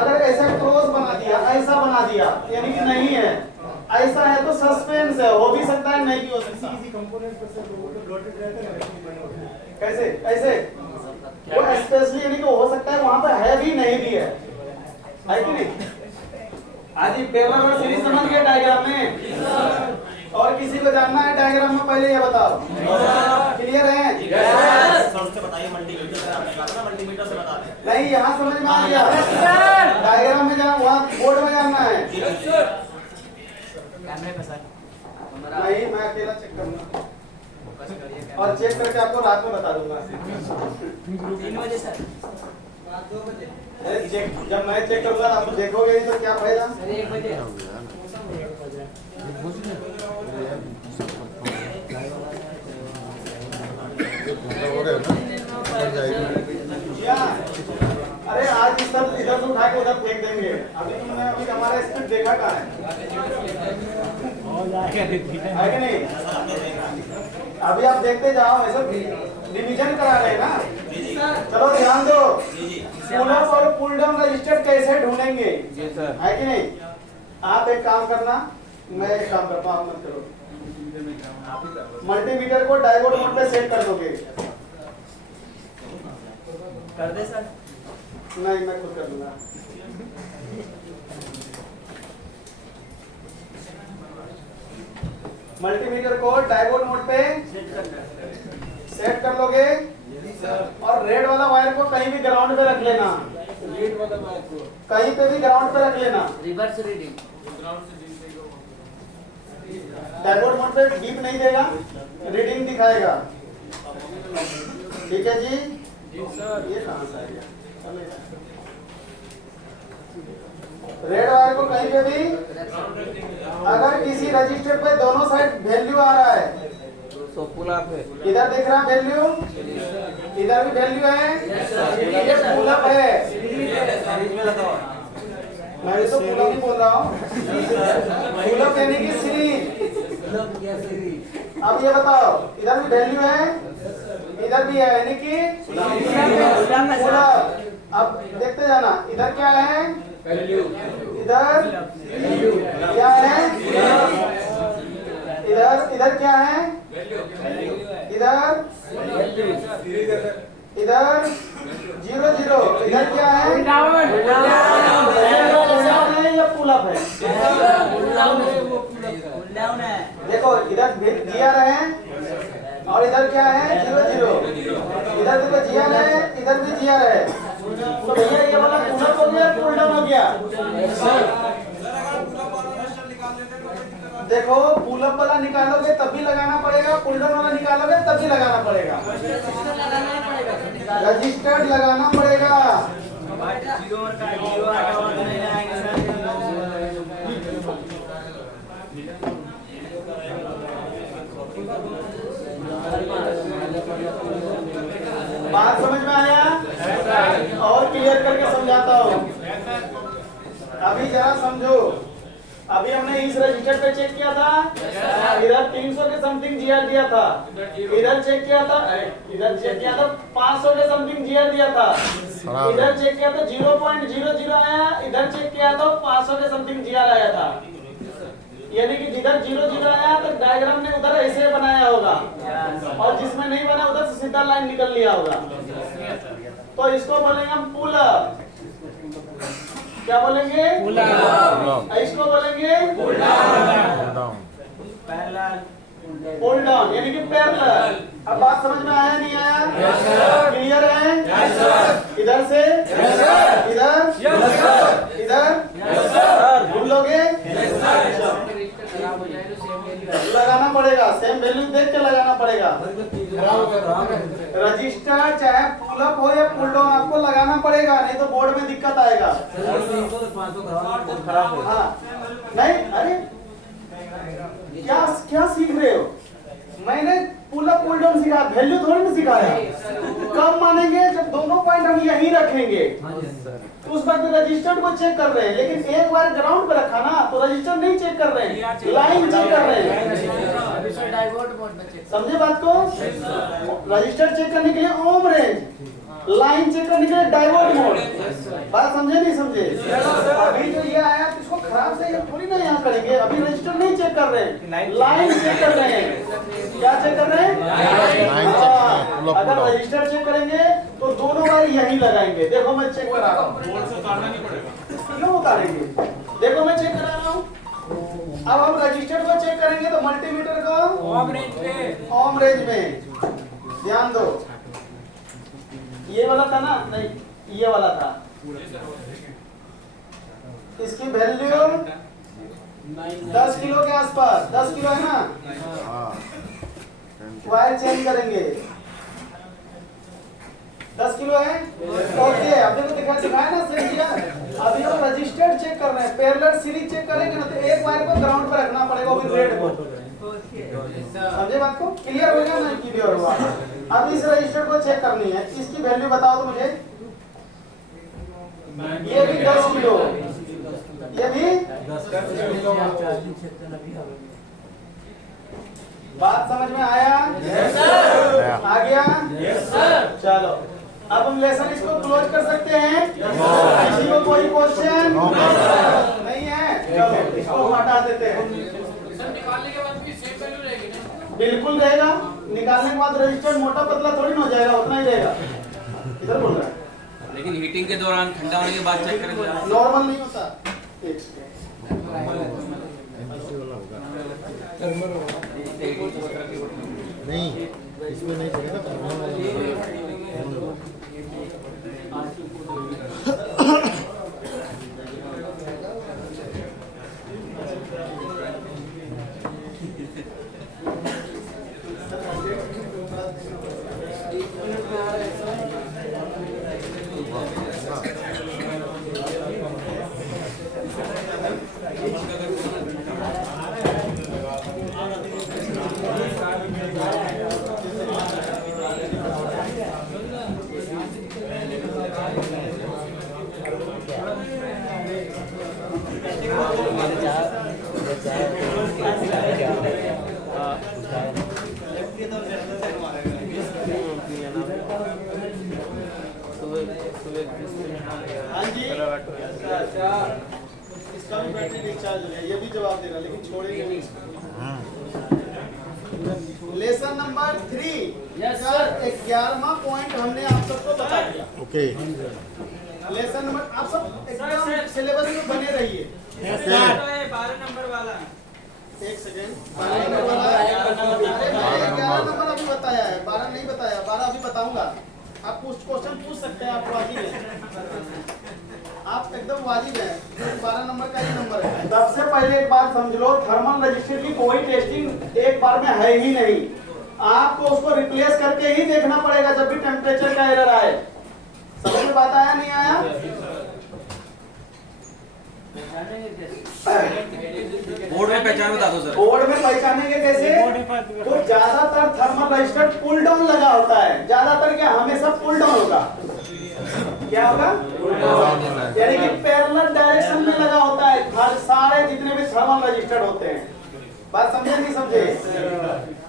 अगर ऐसा क्रॉस बना दिया, ऐसा बना दिया, यानी कि नहीं है, ऐसा है तो सस्पेंस है, हो भी सकता है, नहीं भी हो सकता। कैसे ऐसे वो स्पेशली यानी कि हो सकता है वहां पर है भी, नहीं भी है कि नहीं? आज पैरेलल और सीरीज समझ गए डायग्राम में? और किसी को जानना है डायग्राम में, पहले ये बताओ। क्लियर है? सबसे बताइए मल्टीमीटर से, आपने कहा था ना मल्टीमीटर से बता दें। नहीं, यहाँ समझ में आ गया? डायग्राम में जाना, वहाँ बोर्ड में जानना है। कैमरे पे सर। नहीं, मैं अकेला चेक करूंगा और चेक करके आपको रात में बता दूंगा। 3 बजे सर। अरे चेक, जब मैं चेक करूंगा आप देखोगे तो क्या फायदा? 1 बजे। अरे आज इस सब इधर से उठा के उधर फेंक देंगे। अभी तुमने अभी हमारा स्पीड देखा कहाँ है कि नहीं? अभी आप देखते जाओ, ऐसा डिवीजन करा रहे हैं ना। चलो ध्यान दो, पुल अप और पुल डाउन रजिस्टर कैसे ढूंढेंगे, है कि नहीं? आप एक काम करना, मैं एक काम करता हूँ, आप मत करो। मल्टीमीटर को डायोड मोड पे सेट कर दोगे। कर दे सर। नहीं, मैं खुद कर दूंगा। मल्टीमीटर को डायोड मोड पे सेट कर लोगे और रेड वाला वायर को कहीं भी ग्राउंड पे रख लेना। रेड वाला बात को कहीं पे भी ग्राउंड पे रख लेना। Reverse reading. डायोड मोड पे डीप नहीं देगा, रीडिंग दिखाएगा। ठीक है जी? ये कहाँ से आ गया? रेड वायर को कहीं पे भी, अगर किसी रजिस्टर पे दोनों साइड वैल्यू आ रहा है, तो पुल अप है, इधर दिख रहा वैल्यू, इधर भी वैल्यू है, ये पुल अप है। मैं भी तो पुल अप ही बोल रहा हूँ। पुल अप यानी कि सीरीज। अब ये बताओ, इधर भी वैल्यू है, इधर भी है, यानी कि पुल अप। अब देखते जाना, इधर क्या है, इधर क्या है, इधर क्या है, इधर 0 0, इधर क्या है, या पुल अप है? देखो इधर GR है और इधर क्या है, 0 0। इधर देखो GR है, इधर भी GR है। तो भैया ये वाला पुल अप हो गया, पुल डाउन हो गया। देखो पुल अप वाला निकालोगे तब भी लगाना पड़ेगा, पुल डाउन वाला निकालोगे तब भी लगाना पड़ेगा। रजिस्टर्ड लगाना पड़ेगा। बात समझ में आया? और क्लियर करके समझाता हूँ। अभी जरा समझो। अभी हमने इस रजिस्टर पे चेक किया था, इधर 300 के समथिंग GR दिया था, इधर चेक किया था, 500 के समथिंग GR दिया था, इधर चेक किया था 0.00 आया, इधर चेक किया था 500 के समथिंग GR आया था। यानी कि जिधर 0 0 आया तो डायग्राम ने उधर ऐसे बनाया होगा और जिसमें नहीं बना उधर से सीधा लाइन निकल लिया होगा। तो इसको बोलेंगे हम पुल अप। क्या बोलेंगे? Pull up. इसको बोलेंगे पुल डाउन। पुल डाउन यानी कि पैरेलल। अब बात समझ में आया नहीं आया? क्लियर है? इधर से इधर ढूंढ लोगे, लगाना पड़ेगा, सेम वैल्यू देख के लगाना पड़ेगा। रजिस्टर चाहे पुल अप हो या पुल डाउन आपको लगाना पड़ेगा, नहीं तो बोर्ड में दिक्कत आएगा। हाँ नहीं, अरे क्या सीख रहे हो? मैंने पुल अप पुल डाउन सिखाया, वैल्यू थोड़ी ना सिखाया। कब मानेंगे? जब दोनों पॉइंट हम यहीं रखेंगे। तो उस वक्त रजिस्टर को चेक कर रहे हैं, लेकिन एक बार ग्राउंड पे रखा ना तो रजिस्टर नहीं चेक कर रहे हैं, लाइन चेक कर रहे हैं। समझे बात को? रजिस्टर चेक करने के लिए ओम रेंज, लाइन चेक करने के लिए डायोड मोड। बात समझे नहीं समझे? अभी जो ये आया तो इसको खराब से ये थोड़ी ना यहाँ करेंगे। अभी रजिस्टर नहीं चेक कर रहे हैं, लाइन चेक कर रहे हैं। क्या चेक कर रहे हैं? अगर रजिस्टर चेक करेंगे तो दोनों बार यही लगाएंगे। देखो मैं चेक करा रहा हूँ। क्यों उतारेंगे? देखो मैं चेक करा रहा हूँ। अब हम रजिस्टर को चेक करेंगे तो मल्टीमीटर को ओम रेंज में ध्यान दो। ये वाला था ना? नहीं, ये वाला था। इसकी वैल्यू 10 किलो के आसपास, 10 किलो है ना? वायर चेंज करेंगे, 10 किलो है। ओके, अभी तो दिखाया ना सेम किया। अभी हम रजिस्टर्ड चेक कर रहे हैं, पैरेलल सीरीज चेक करेंगे ना तो एक वायर को ग्राउंड पर रखना पड़ेगा, वो भी रेड को। समझे बात को? क्लियर हो गया ना? क्लियर हुआ। अब इस रजिस्टर को चेक करनी है, इसकी वैल्यू बताओ तो मुझे। ये भी 10 किलो, ये भी बात समझ में आया? आ गया? चलो अब हम लेसन इसको क्लोज कर सकते हैं। किसी को कोई क्वेश्चन नहीं है? चलो इसको हटा देते हैं। सर निकालने के बाद भी सेम वैल्यू रहेगी ना? बिल्कुल रहेगा। निकालने के बाद रजिस्टर मोटा पतला थोड़ी ना हो जाएगा, उतना ही रहेगा। इधर बोल रहा है लेकिन हीटिंग के दौरान ठंडा होने के बाद चेक करेंगे। नॉर्मल नहीं होता। एक सेकंड। नहीं, इसमें नहीं चलेगा। हाँ जी। अच्छा, इसका भी बैटरी डिस्चार्ज हो गया, ये भी जवाब देगा लेकिन छोड़ेंगे नहीं इसको। लेसन नंबर 3 का 11वां पॉइंट हमने आप सबको बता दिया। ओके। लेसन नंबर आप सब एकदम सिलेबस में बने रहिए। 12 नंबर वाला एक सेकेंड। 12 नंबर वाला 11 नंबर अभी बताया है, 12 नहीं बताया, 12 अभी बताऊंगा। आप कुछ क्वेश्चन पूछ सकते हैं, आप वाजिब हैं, आप एकदम वाजिब हैं। 12 नंबर का ये नंबर है। सबसे पहले एक बात समझ लो, थर्मल रजिस्टर की कोई टेस्टिंग एक बार में है ही नहीं। आपको उसको रिप्लेस करके ही देखना पड़ेगा जब भी टेम्परेचर का एरर आए। समझ में बात आया नहीं आया? बोर्ड में पहचान बता दो सर। बोर्ड में पहचानेंगे कैसे? तो ज्यादातर थर्मल रजिस्टर पुल डाउन लगा होता है। ज्यादातर क्या, हमेशा पुल डाउन होगा। क्या होगा? यानी कि पैरेलल डायरेक्शन में लगा होता है। हर सारे जितने भी थर्मल रजिस्टर होते हैं, बात समझे नहीं समझे?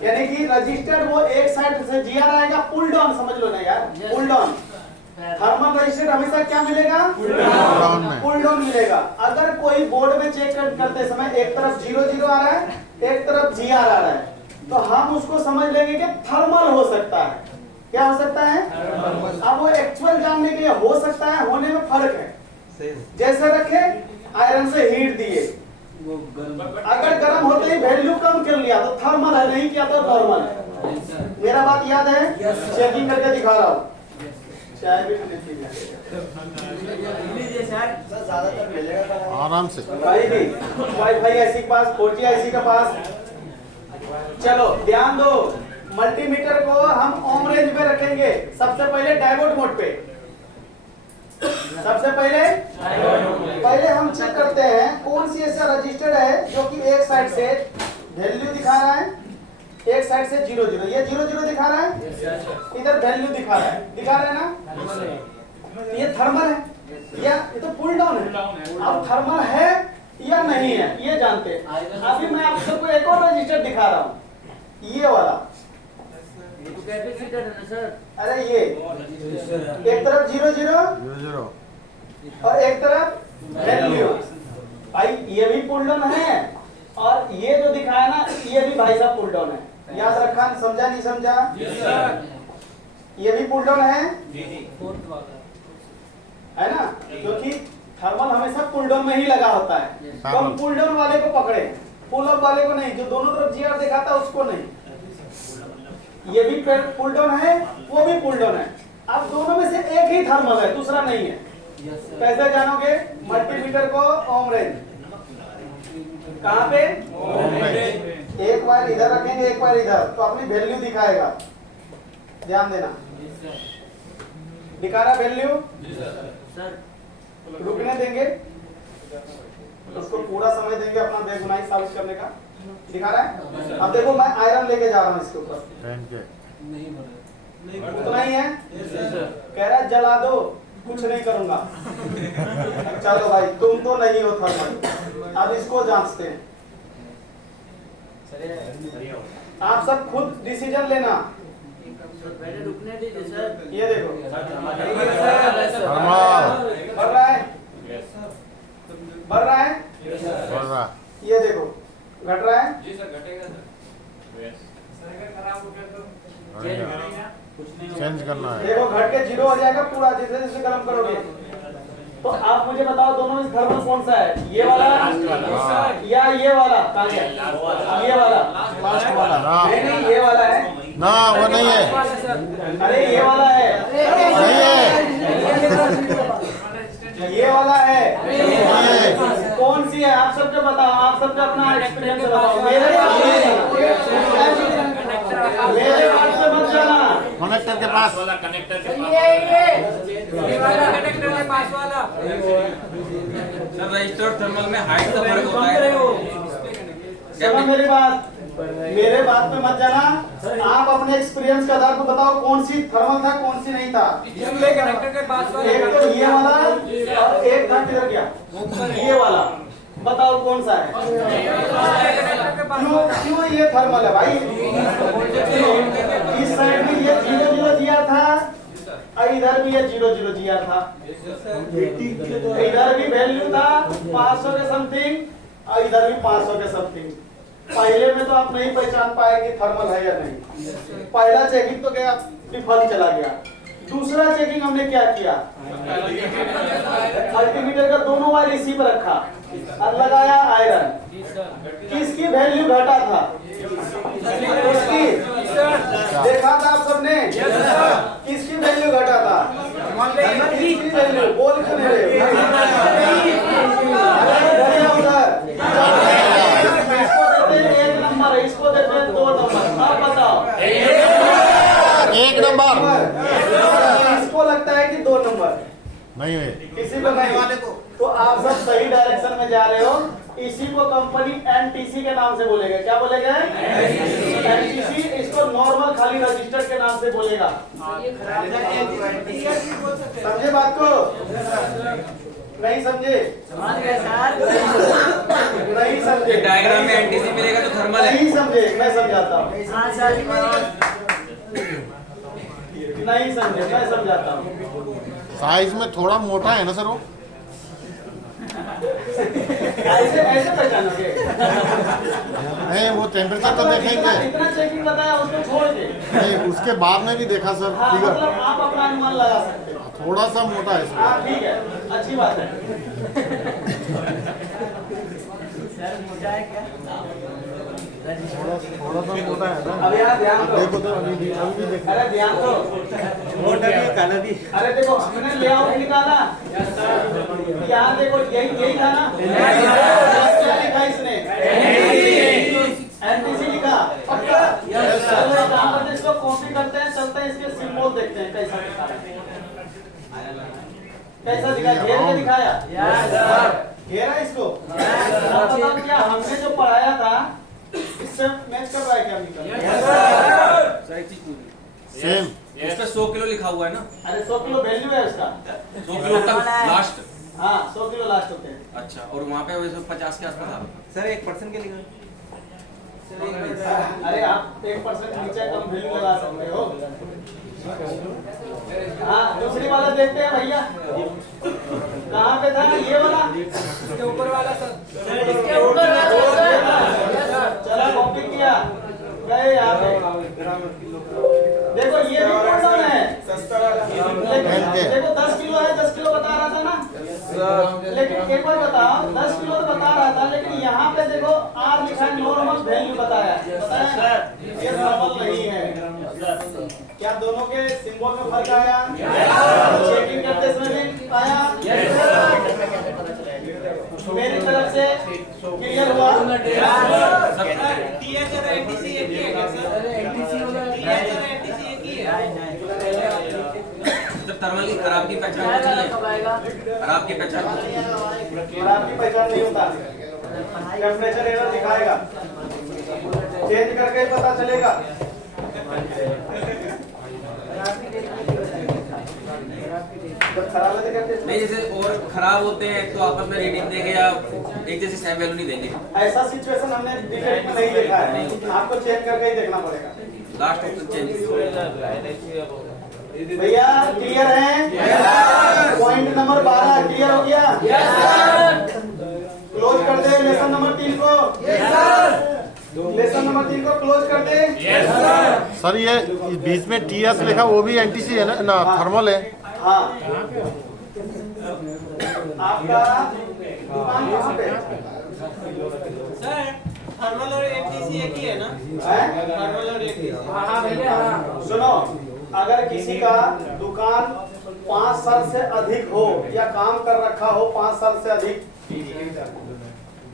यानी कि रजिस्टर वो एक साइड से जीआर आएगा, पुल डाउन समझ लो ना यार, पुल डाउन। थर्मल रजिस्टर हमेशा क्या मिलेगा? पुल डाउन मिलेगा। अगर कोई बोर्ड में चेक करते समय एक तरफ 0 आ रहा है, एक तरफ जीआर आ रहा है, तो हम उसको समझ लेंगे कि थर्मल हो सकता है। क्या हो सकता है? अब वो एक्चुअल जानने के लिए हो सकता है, होने में फर्क है। जैसे रखे आयरन से हीट दिए, अगर गर्म होते ही वैल्यू कम कर लिया तो थर्मल है, नहीं किया तो नॉर्मल है। मेरा बात याद है? चेकिंग करके दिखा रहा हूँ। चाय भी ज्यादातर मिलेगा आराम से। वाईफाई आईसी के पास, 4G आईसी के पास। चलो ध्यान दो, मल्टीमीटर को हम ओम रेंज में रखेंगे। सबसे पहले डायोड मोड पे, सबसे पहले हम चेक करते हैं कौन सी ऐसा रजिस्टर है जो कि एक साइड से वैल्यू दिखा रहा है, एक साइड से 0 ये 0 दिखा रहा है, इधर वैल्यू दिखा रहा है ना? ये थर्मल है या ये तो पुल डाउन है। अब थर्मल है या नहीं है ये जानते हैं। अभी मैं आप सबको एक और रजिस्टर दिखा रहा हूँ, ये वाला। अरे ये एक तरफ 0 और एक तरफ वैल्यू। भाई ये भी पुल डाउन है और ये जो दिखाया ना, ये भी भाई साहब पुल डाउन है। याद रखा? समझा नहीं समझा? ये भी पुल डाउन है ना? क्योंकि थर्मल हमेशा पुल डाउन में ही लगा होता है। तो हम पुल डाउन वाले को पकड़े, पुल अप वाले को नहीं। जो दोनों तरफ जीआर दिखाता है उसको नहीं। ये भी पुल डाउन है, वो भी पुल डाउन है। अब दोनों में से एक ही थर्मल है, दूसरा नहीं है। कैसे जानोगे? मल्टीमीटर को ओम रेंज कहाँ पे? एक बार इधर रखेंगे, एक बार इधर, तो अपनी वैल्यू दिखाएगा। ध्यान देना, दिखा रहा वैल्यू। रुकने देंगे, उसको पूरा समय देंगे अपना बेगुनाही साबित करने का। दिखा रहा है? अब देखो मैं आयरन लेके जा रहा हूँ इसके ऊपर, उतना ही है। कह रहा है जला दो, कुछ नहीं करूंगा। चलो भाई, तुम तो नहीं हो थर्मल। अब इसको जांचते हैं। आप सब खुद डिसीजन लेना। पहले रुकने दीजिए सर। ये देखो, थर्मल बढ़ रहा है, बढ़ रहा है, बढ़ रहा। ये देखो घट रहा है। जी सर, घटेगा सर। Yes. सर अगर खराब हो गया तो बढ़िया। चेंज करना है। देखो घट के 0 हो जाएगा पूरा, जैसे जैसे गर्म करोगे। तो आप मुझे बताओ दोनों में थर्मल कौन सा है, ये वाला या ये वाला? कहाँ गया? ये वाला। लास्ट वाला ना, नहीं नहीं, ये वाला है। ना वो नहीं है, अरे ये वाला है, नहीं है, ये वाला है। नहीं है। कौन सी है? आप सब जो बताओ, आप सब जो अपना एक्सपीरियंस बताओ। मेरे बात पे मत जाना। कनेक्टर के पास वाला कनेक्टर के कनेक्टर के पास वाला सर रजिस्टर्ड थर्मल में हाइट का फर्क होता है। सुनो मेरी बात, मेरे बात पे मत जाना। आप अपने एक्सपीरियंस के आधार पर बताओ कौन सी थर्मल था, कौन सी नहीं था। डिस्प्ले कनेक्टर के पास वाला। एक तो ये वाला और एक था किधर गया, ये वाला। बताओ कौन सा है? क्यों क्यों ये थर्मल है भाई? इस साइड में ये 0 0 GR था और इधर भी ये 0 0 GR था। इधर भी वैल्यू था 500 के समथिंग और इधर भी 500 के समथिंग। पहले में तो आप नहीं पहचान पाए कि थर्मल है या नहीं। पहला चेकिंग तो गया, डिफॉल्ट चला गया। दूसरा चेकिंग हमने क्या किया, अल्टीमीटर का दोनों वायर इसी पर रखा और लगाया आयरन। किसकी वैल्यू घटा था? उसकी। देखा था आप सबने? किसकी वैल्यू घटा था? किसकी वैल्यू? बोल क्यों नहीं रहे? उधर इसको देते हैं 1 नंबर, इसको देते हैं 2 नंबर। आप बताओ। 1 नंबर इसको लगता है कि 2 नंबर, नहीं है। किसी को नहीं वाले को। तो आप सब सही डायरेक्शन में जा रहे हो। इसी को कंपनी एनटीसी के नाम से बोलेगा। क्या बोलेगा? एनटीसी। इसको नॉर्मल खाली रजिस्टर के नाम से बोलेगा। समझे बात को? नहीं समझे? समझ गए सर। नहीं समझे? डायग्राम में एनटीसी मिलेगा तो थर्मल है। नहीं समझे? मैं समझाता हूँ। हाँ सर। नहीं समझे? मैं समझाता हूँ। साइज में थोड़ा मोटा है ना सर वो। ऐसे ऐसे पहचानोगे? नहीं, वो टेम्परेचर तो देखेंगे। इतना चेकिंग बताया उसको छोड़ के। नहीं, उसके बाद में भी देखा सर। हाँ, फिगर मतलब आप अपना अनुमान लगा सकते हो। थोड़ा सा मोटा है इसमें। हाँ ठीक है, अच्छी बात है। सर मोटा है क्या? थोड़ा सा मोटा है ना। अब यहाँ ध्यान दो। देखो तो अभी भी देखो। अरे ध्यान दो। मोटा भी काला भी। अरे देखो हमने लेआउट निकाला। यहाँ देखो यही था ना। क्या लिखा इसने? एनटीसी लिखा। पक्का? चलो एक काम करते हैं, इसको कॉपी करते हैं, चलते हैं इसके सिंबल देखते हैं कैसा दिखा रहा है। कैसा दिखाया? घेर के दिखाया? घेरा इसको? अब बताओ क्या हमने जो पढ़ाया था इससे मैच कर रहा है क्या निकल? सर एक चीज पूछी, सेम। उस पे 100 किलो लिखा हुआ है ना? अरे 100 किलो वैल्यू है उसका। 100 किलो तक लास्ट। हाँ 100 किलो लास्ट होते हैं। अच्छा, और वहाँ पे वैसे 50 के आसपास आ। सर 1% के लिए अरे आप 1% नीचे कम वैल्यू लगा सकते हो। हाँ दूसरी वाला देखते हैं भैया, कहाँ पे था ये वाला? इसके ऊपर वाला सर। इसके ऊपर चला कॉपी किया, गए यहाँ पे। देखो ये भी कौन डाउन है, लेकिन देखो 10 किलो है, 10 किलो बता रहा था ना। लेकिन एक बार बताओ 10 किलो तो बता रहा था, लेकिन यहाँ पे देखो आर लिखा है, नॉर्मल वैल्यू बताया है। ये नॉर्मल नहीं है। क्या दोनों के सिंबल में फर्क आया? चेकिंग करते समय भी आया? मेरी तरफ से क्लियर हुआ? टीएच और एनटीसी एक ही है क्या सर? एनटीसी होगा, टीएच और एनटीसी एक ही है। तो थर्मल की खराब की पहचान कुछ नहीं है। खराब की पहचान कुछ नहीं है। और आपकी पहचान नहीं होता, टेम्परेचर एरर दिखाएगा, चेंज करके ही पता चलेगा। जब खराब है तो क्या टेस्ट नहीं, जैसे और खराब होते हैं तो आपस में रीडिंग देंगे या एक जैसे सेम वैल्यू नहीं देंगे? ऐसा सिचुएशन हमने डिफेक्ट में नहीं देखा है, आपको चेक करके ही देखना पड़ेगा। Last option change. भैया क्लियर है? पॉइंट नंबर 12 क्लियर हो गया? क्लोज कर दे लेसन नंबर 3 को। लेसन नंबर 3 को क्लोज कर दे। सर ये बीच में टीएस लिखा वो भी एनटीसी है ना थर्मल है। हाँ, आपका दुकान कहाँ पे? सर थर्मल और एफटीसी एक ही है ना? है? थर्मल और एफटीसी। हाँ भैया हाँ। सुनो, अगर किसी का दुकान 5 साल से अधिक हो या काम कर रखा हो 5 साल से अधिक,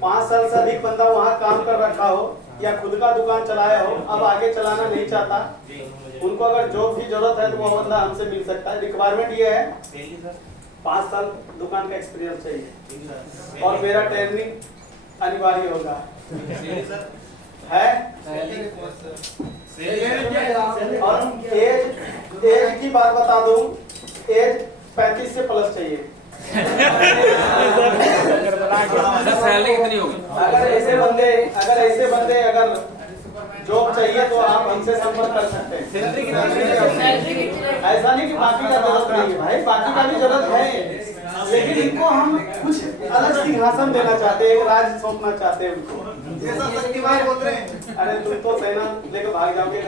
5 साल से अधिक बंदा वहाँ काम कर रखा हो या खुद का दुकान चलाया हो, अब आगे चलाना नहीं चाहता, उनको अगर जॉब की जरूरत है तो वो बंदा हमसे मिल सकता है। रिक्वायरमेंट ये है 5 साल दुकान का एक्सपीरियंस चाहिए और मेरा ट्रेनिंग अनिवार्य होगा। है? और एज की बात बता दूं, एज 35 से प्लस चाहिए। सैलरी कितनी होगी? अगर ऐसे बंदे अगर जॉब चाहिए तो आप हमसे संपर्क कर सकते हैं। ऐसा नहीं कि बाकी का जरूरत नहीं है भाई, बाकी का भी जरूरत है, लेकिन इनको हम कुछ अलग सिंहासन देना चाहते हैं, एक राज सौंपना चाहते हैं उनको। जैसा शक्तिमान बोल रहे हैं, अरे तुम तो सेना लेकर भाग जाओगे।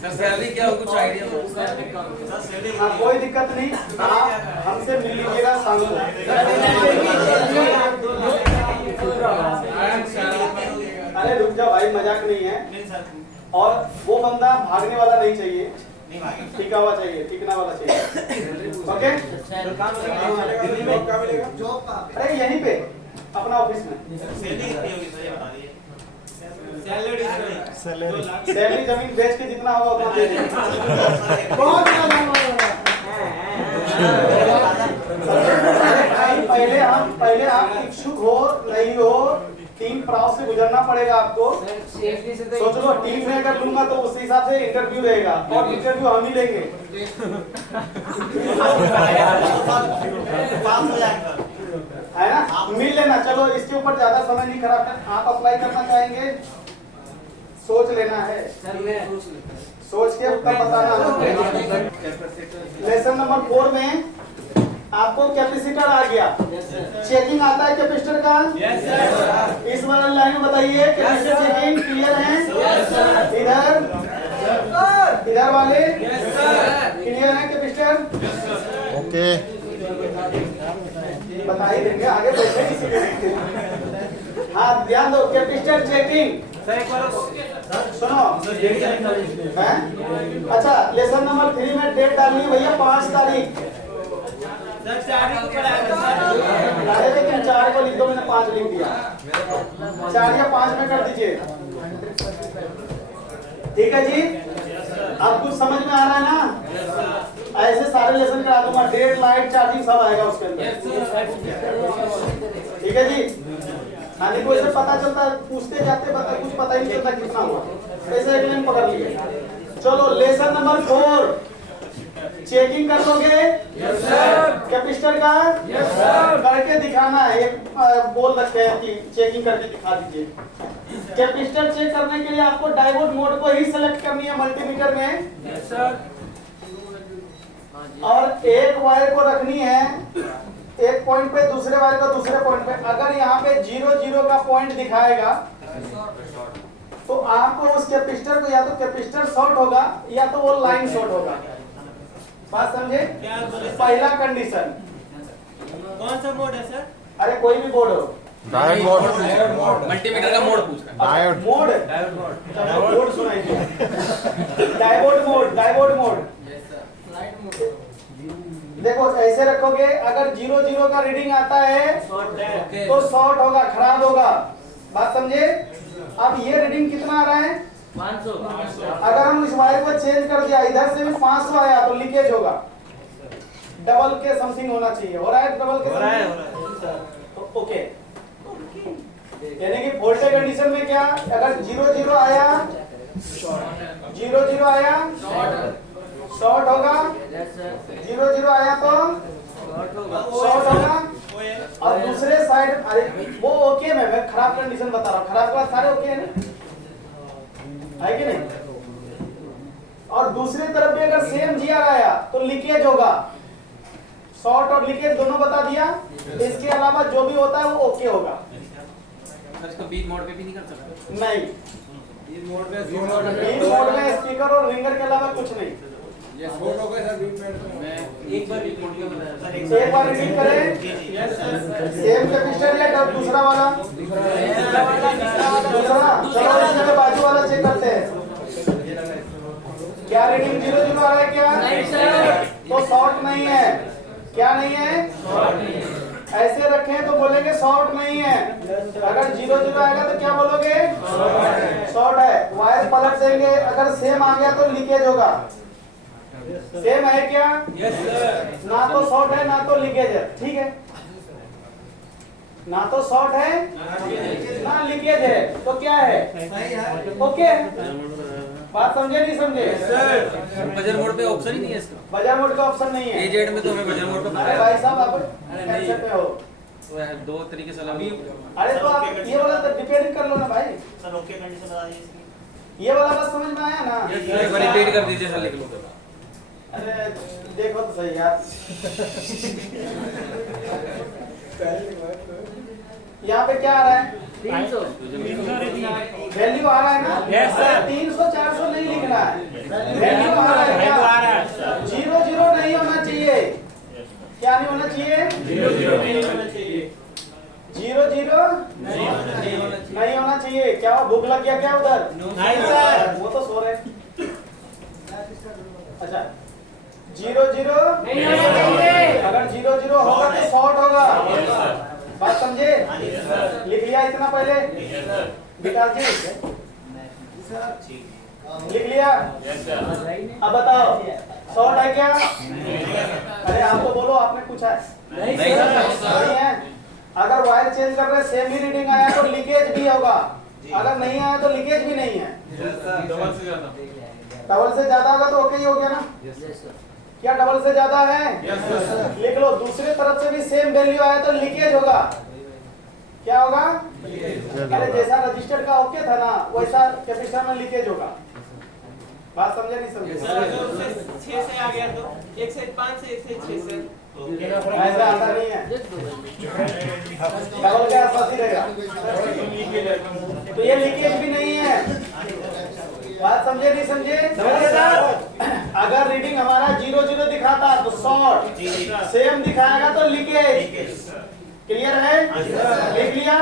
सर सैलरी क्या हो, कुछ आइडिया? हाँ, कोई दिक्कत नहीं, आप हमसे मिल लीजिएगा शाम को। अरे रुक जाओ भाई, मजाक नहीं है। और वो बंदा भागने वाला नहीं चाहिए, टिका हुआ चाहिए, टिकना वाला चाहिए। ओके? अरे यहीं पे अपना ऑफिस में सैलरी जमीन बेच के जितना होगा उतना दे देंगे। बहुत पहले आप इच्छुक हो नहीं हो, 3 पड़ाव से गुजरना पड़ेगा आपको। सोच लो, टीम में अगर लूंगा तो उस हिसाब से इंटरव्यू रहेगा और इंटरव्यू हम ही लेंगे। है ना? मिल लेना। चलो इसके ऊपर ज्यादा समय नहीं खराब है। आप अप्लाई करना चाहेंगे, सोच लेना है, सोच के उत्तर बताना। लेसन नंबर 4 में आपको कैपेसिटर आ गया, चेकिंग आता है कैपेसिटर का। इस वाले लाइन में बताइए कैपेसिटर चेकिंग क्लियर है? इधर वाले क्लियर है कैपेसिटर? ओके बता ही देंगे, आगे बैठे किसी भी। हाँ ध्यान दो, कैपेसिटर चेकिंग। सुनो, हैं? अच्छा, लेसन नंबर 3 में डेट डालनी है भैया 5 तारीख। लेकिन 4 को लिख दो, मैंने 5 लिख दिया। 4 या 5 में कर दीजिए। ठीक है जी? अब कुछ समझ में आ रहा है ना? ऐसे सारे लेसन करा दूंगा, डेट, लाइट, चार्जिंग सब आएगा उसके अंदर। ठीक है जी? हाँ, देखो इसे पता चलता है, पूछते जाते कुछ पता ही नहीं चलता कितना हुआ। ऐसे एक लाइन पकड़ लिए। चलो लेसन नंबर 4 चेकिंग कर लोगे? कैपेसिटर का करके दिखाना है। एक बोल रखे हैं कि चेकिंग करके दिखा दीजिए। कैपेसिटर चेक करने के लिए आपको डायोड मोड को ही सेलेक्ट करनी है मल्टीमीटर में। और एक वायर को रखनी है एक पॉइंट पे, दूसरे वायर को दूसरे पॉइंट पे। अगर यहाँ पे 0 का पॉइंट दिखाएगा तो आपको उस कैपेसिटर को या तो कैपेसिटर शॉर्ट होगा या तो वो लाइन शॉर्ट होगा। बात समझे? पहला कंडीशन। कौन सा मोड है सर? अरे कोई भी बोर्ड हो, डायोड मोड, मल्टीमीटर का मोड पूछ रहा है। मोड बोर्ड सुनाइए। Diode mode. देखो ऐसे रखोगे, अगर 0 का रीडिंग आता है तो शॉर्ट होगा, खराब होगा। बात समझे? अब ये रीडिंग कितना आ रहा है? 500। अगर हम इस वायर को चेंज कर दिया, इधर से भी 500 आया तो लीकेज होगा। डबल के समथिंग होना चाहिए। हो रहा है डबल के समथिंग? ओके, यानी कि वोल्टेज कंडीशन में क्या, अगर 0 आया शॉर्ट होगा, जीरो जीरो आया तो शॉर्ट होगा। और दूसरे साइड, अरे वो ओके में मैं खराब कंडीशन बता रहा हूँ, खराब के बाद सारे ओके है ना, है कि नहीं? और दूसरी तरफ भी अगर सेम जीआर आया तो लीकेज होगा। शॉर्ट और लीकेज दोनों बता दिया। इसके अलावा जो भी होता है वो ओके होगा। सर इसको बीट मोड पे भी नहीं कर सकते? नहीं, बीट मोड में बीट मोड में स्पीकर और रिंगर के अलावा कुछ नहीं। ये शॉर्ट हो गया सर बीट में। मैं एक बार बीट मोड पे बताया सर। एक बार रिपीट करें। सेम कैपेसिटर या दूसरा वाला? दूसरा। चलो इसमें बाजू वाला चेक करते हैं। क्या रीडिंग जीरो जीरो आ रहा है क्या? नहीं सर। तो शॉर्ट नहीं है। क्या नहीं है? ऐसे रखें तो बोलेंगे शॉर्ट नहीं है। अगर जीरो जीरो आएगा तो क्या बोलोगे? शॉर्ट है। वायर पलट देंगे, अगर सेम आ गया तो लीकेज होगा। सेम है क्या? Yes sir. ना तो शॉर्ट है ना तो लीकेज है, ठीक है? ना तो शॉर्ट है ना लीकेज है, तो क्या है? ओके। बात समझे नहीं समझे? बजर मोड पे ऑप्शन ही नहीं है इसका। बजर मोड का ऑप्शन नहीं है। एजेड में तो हमें बजर मोड पे अरे बताया। भाई साहब आप नहीं। कैसे पे हो? वो है दो तरीके से अलग। अरे तो आप ये वाला तो डिपेंड कर लो ना भाई। सर ओके कंडीशन बता दीजिए इसकी। ये वाला बात समझ में आया ना? एक बार रिपीट कर दीजिए सर, लिख लो। अरे देखो तो सही यार। यहाँ पे क्या आ रहा है? 300 वैल्यू आ रहा है ना? Yes, sir. 300 400 नहीं लिखना है। वैल्यू आ रहा है क्या? जीरो जीरो नहीं होना चाहिए। क्या नहीं होना चाहिए? जीरो जीरो नहीं होना चाहिए। क्या भूख लग गया क्या उधर? नहीं सर। वो तो सो रहे। अच्छा, जीरो जीरो नहीं होना चाहिए। अगर जीरो जीरो होगा तो शॉर्ट होगा। बात समझे? लिख लिया इतना पहले? विकास जी लिख लिया? अब बताओ शॉर्ट है क्या? अरे आप तो बोलो, आपने पूछा है। नहीं नहीं है। अगर वायर चेंज कर रहे सेम ही रीडिंग आया तो लीकेज भी होगा। अगर नहीं आया तो लीकेज भी नहीं है। डबल से ज्यादा। डबल से ज्यादा होगा तो ओके ही हो गया ना? क्या डबल से ज्यादा है? लिख लो। दूसरी तरफ से भी सेम वैल्यू आया तो लीकेज होगा। क्या होगा? अरे जैसा रजिस्टर्ड का ओके था ना, वैसा कैपेसिटर में लीकेज होगा। बात समझे नहीं समझे? सर अगर उससे 6 से आ गया तो 1 से 5 से 1 से 6 से ऐसा आता नहीं है। डबल के आसपास ही रहेगा। तो ये लीकेज भी नहीं है। बात समझे नहीं समझे? अगर रीडिंग हमारा जीरो जीरो दिखाता तो शॉर्ट, सेम दिखाएगा तो लीकेज। क्लियर है? लिख लिया?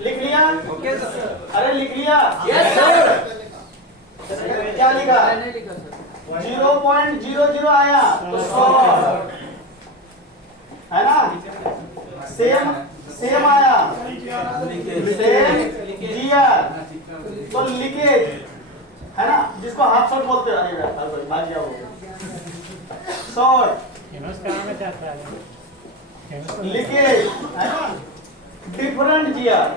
लिख लिया? अरे लिख लिया? Yes sir. क्या लिखा? नहीं लिखा सर। 0.00 आया तो शॉर्ट है ना? सेम सेम आया, सेम जीआर तो लीकेज है ना, जिसको हाफ शॉर्ट बोलते हैं। अरे यार भाग गया वो। शॉर्ट लीकेज है ना, डिफरेंट जीआर,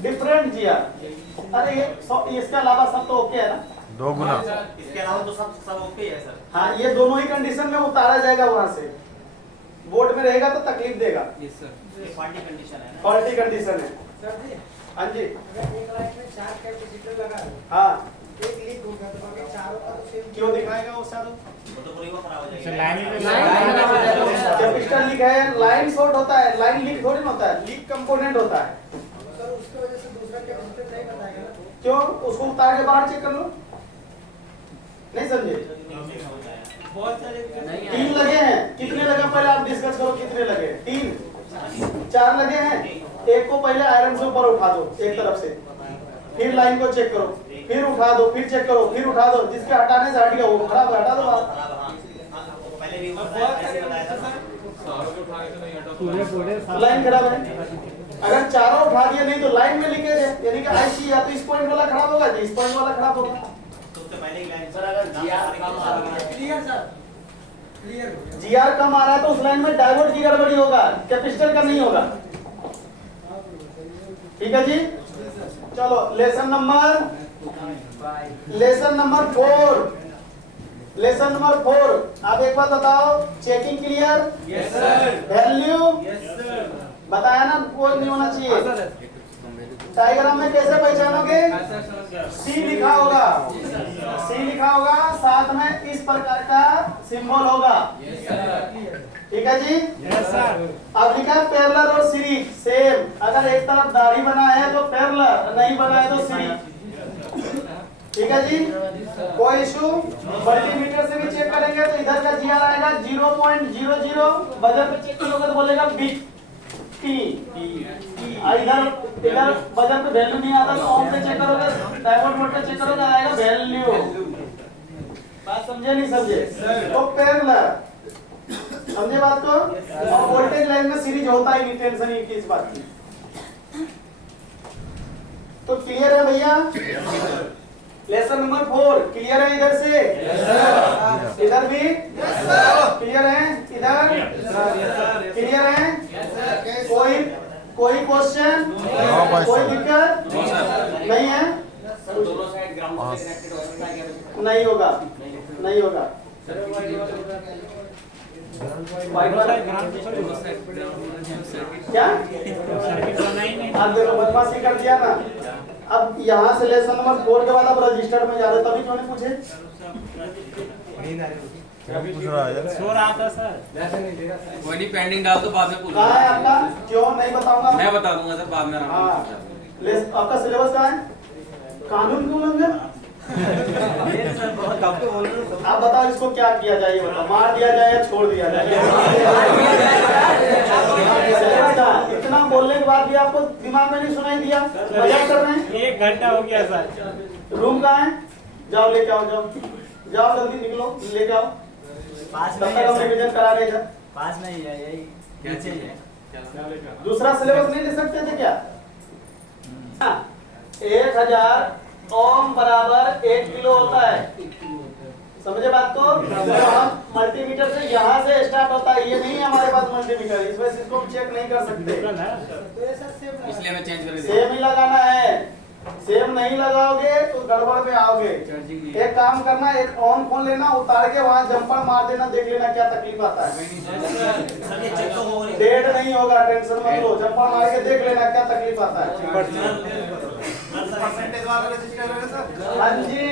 डिफरेंट जीआर। अरे ये इसके अलावा सब तो ओके है ना? 2 गुना। इसके अलावा तो सब ओके है सर। हाँ, ये दोनों ही कंडीशन में उतारा जाएगा वहां से। बोर्ड में रहेगा तो तकलीफ देगा। ये क्वालिटी कंडीशन है ना। क्वालिटी कंडीशन है। सर जी हाँ जी। अगर एक लाइन में 4 कैपेसिटर लगा है, हाँ, एक लीक हो गया तो बाकी चारों का तो सेम क्यों दिखाएगा वो शायद? वो तो पूरी वो खराब हो जाएगी। कैपेसिटर लीक है, लाइन शॉर्ट होता है, लाइन लीक थोड़ी ना होता है, लीक कंपोनेंट होता है। सर उसकी वजह से दूसरा कैपेसिटर नहीं बताएगा ना। क्यों? उसको उतार के बाहर चेक कर लो। नहीं समझे? बहुत सारे 3 लगे हैं। कितने लगे पहले आप डिस्कस करो, कितने लगे? 3 4 लगे हैं। एक को पहले आयरन से ऊपर उठा दो एक तरफ से, फिर लाइन को चेक करो, फिर उठा दो, फिर चेक करो, फिर उठा दो। जिसके हटाने से हट गया वो खराब है, हटा दो आप। पहले भी बहुत सारे बताया था सर। सारों के उठाने से नहीं हटा तो लाइन खराब है। अगर चारों उठा दिए नहीं तो लाइन में लीकेज है, यानी कि आईसी या तो इस पॉइंट वाला खराब होगा या इस पॉइंट वाला खराब होगा। तो उससे पहले ही लाइन सर अगर जीआर कम आ रहा है, क्लियर सर, क्लियर। जीआर कम आ रहा है तो उस लाइन में डायोड की गड़बड़ी होगा, कैपेसिटर का नहीं होगा। ठीक है जी? चलो लेसन नंबर 4। लेसन नंबर 4 आप एक बात बताओ, checking clear? Yes sir. Value yes sir. बताया ना, वो नहीं होना चाहिए। डायग्राम में कैसे पहचानोगे? सी लिखा होगा, सी लिखा होगा, साथ में इस प्रकार का सिंबल होगा। ठीक है जी? Yes sir. अब लिखा है पैरेलल और सीरीज सेम। अगर एक तरफ दाढ़ी बना है तो पैरेलल, नहीं बना है तो सीरीज। ठीक है जी? कोई इशू? मल्टीमीटर से भी चेक करेंगे तो इधर का जीआर आएगा 0.00, बजर पे चेक करोगे तो बोलेगा बिग टी। इधर बजर पे वैल्यू नहीं आता तो ऑन पे चेक करोगे, डायोड मोड पे चेक करोगे आएगा वैल्यू। बात समझे नहीं समझे? तो पैरेलल, समझे बात को? और वोल्टेज लाइन में सीरीज होता ही नहीं, टेंशन ही की इस बात की। तो क्लियर है भैया? लेसन नंबर 4 क्लियर है इधर से? इधर भी क्लियर है? इधर क्लियर है? कोई क्वेश्चन? कोई दिक्कत नहीं है? दोनों साइड ग्राउंड से कनेक्टेड होगा क्या? नहीं होगा, नहीं होगा। क्या? अब देखो बदमाशी कर दिया ना। अब यहाँ से लेसन नंबर 4 के बाद अब रजिस्टर में जा रहे, तभी क्यों नहीं पूछे? पूछ रहा है सो रहा था सर। कोई नहीं, पेंडिंग डाल दो, बाद में पूछ कहाँ है आपका? क्यों नहीं बताऊंगा? मैं बता दूंगा सर, बाद में आराम हाँ, से। आपका सिलेबस कहाँ है? कानून क्यों उल्लंघन? आप बताओ इसको क्या किया जाए, बताओ। मार दिया जाए या छोड़ दिया जाए? इतना बोलने के बाद भी आपको दिमाग में नहीं सुनाई दिया? मजाक कर रहे हैं? 1 घंटा हो गया सर। रूम कहाँ है? जाओ लेके आओ, जाओ जाओ जल्दी निकलो, लेके आओ। पास तब में तक हम है रिवीजन करा रहे थे। पास में ही है, यही नीचे ही है। दूसरा सिलेबस नहीं ले सकते थे क्या? 1000 ओम बराबर 1 किलो होता है। समझे बात को? हम मल्टीमीटर से यहाँ से स्टार्ट होता है, ये नहीं है हमारे पास मल्टीमीटर, इस वजह से इसको हम चेक नहीं कर सकते। इसलिए मैं चेंज कर सेम ही लगाना है, सेम नहीं लगाओगे तो गड़बड़ पे आओगे। एक काम करना, एक ऑन फोन लेना, उतार के वहाँ जंपर मार देना, देख लेना क्या तकलीफ आता है। डेट नहीं होगा, टेंशन मत लो, जंपर मार के देख लेना क्या तकलीफ आता है। परसेंटेज वाला रजिस्टर है सर? हाँ जी।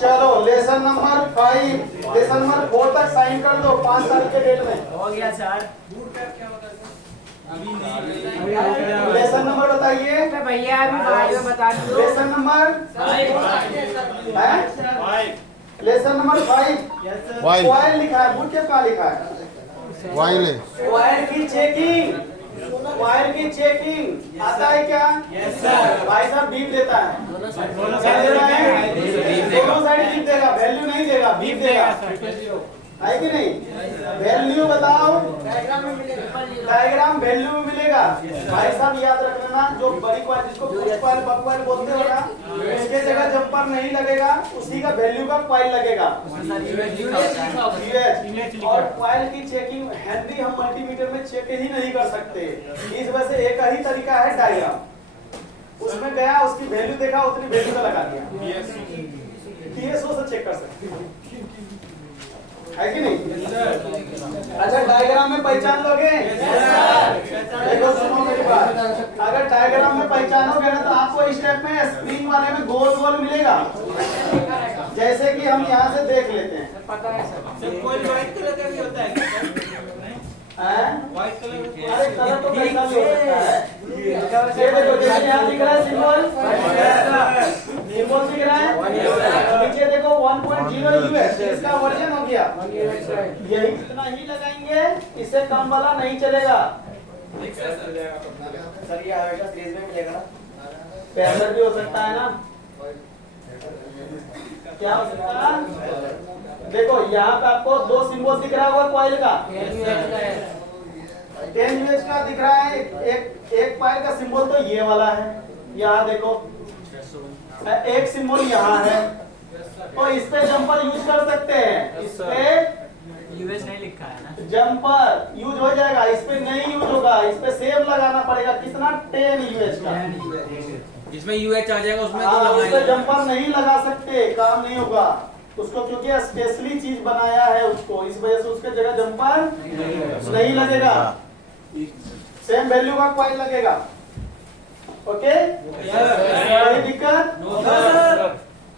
चलो लेसन नंबर 5, लेसन नंबर 4 तक साइन कर दो 5 तारीख के डेट में। हो गया सर। लेसन नंबर बताइए भैया अभी बाद में बता दो। Lesson number lesson number 5 while oil लिखा है, बुक के क्या लिखा है? वाइल है। वायर की चेकिंग, वायर की चेकिंग आता है क्या? Yes sir. भाई साहब बीप देता है, दोनों साइड देता है, दोनों साइड बीप देगा, वैल्यू नहीं देगा, बीप देगा, है कि नहीं? वैल्यू बताओ, डायग्राम वैल्यू में मिलेगा। भाई साहब याद रख लेना, जो बड़ी क्वाइल जिसको पुश क्वाइल बक क्वाइल बोलते हो ना, उसके जगह जंपर नहीं लगेगा, उसी का वैल्यू का क्वाइल लगेगा, यूएच। और क्वाइल की चेकिंग हेनरी हम मल्टीमीटर में चेक ही नहीं कर सकते, इस वजह से एक ही तरीका है डायग्राम। उसमें गया, उसकी वैल्यू देखा, उतनी वैल्यू का लगा दिया, TSO से चेक कर सकते हैं, है कि नहीं? अच्छा डायग्राम में पहचान लोगे? देखो सुनो मेरी बात, अगर डायग्राम में पहचानोगे ना तो आपको इस टाइप में स्क्रीन वाले में गोल गोल मिलेगा, जैसे कि हम यहाँ से देख लेते हैं। पता है सर। कोई व्हाइट कलर का भी होता है? White colour? अरे कलर तो कैसा भी हो सकता है। ये देखो जैसे यहाँ दिख रहा है सिंबल, सिंबल दिख रहा है, नीचे देखो 1.0 यूएस, इसका वर्जन हो गया, यही इतना ही लगाएंगे, इससे कम वाला नहीं चलेगा। सर ये हमेशा सीरीज में मिलेगा? पैरेलल भी हो सकता है ना, क्या हो सकता है? देखो यहाँ पे आपको 2 सिंबल दिख रहा होगा क्वाइल का, 10 यूएच का दिख रहा है, एक क्वाइल का सिंबल तो ये वाला है, यहाँ देखो एक सिंबल यहाँ है, तो इस पे जंपर यूज कर सकते हैं, इस पे यूएस नहीं लिखा है ना, जंपर यूज हो जाएगा, इस पे नहीं यूज होगा, इस पे सेम लगाना पड़ेगा, कितना 10 यूएच का, इसमें यूएच आ जाएगा, उसमें तो हाँ, उस पे लगाएंगे। जंपर नहीं लगा सकते, काम नहीं होगा। उसको क्योंकि स्पेशली चीज बनाया है उसको, इस वजह से उसके जगह जंपर नहीं लगेगा, सेम वैल्यू का कॉइल लगेगा। ओके, कोई दिक्कत?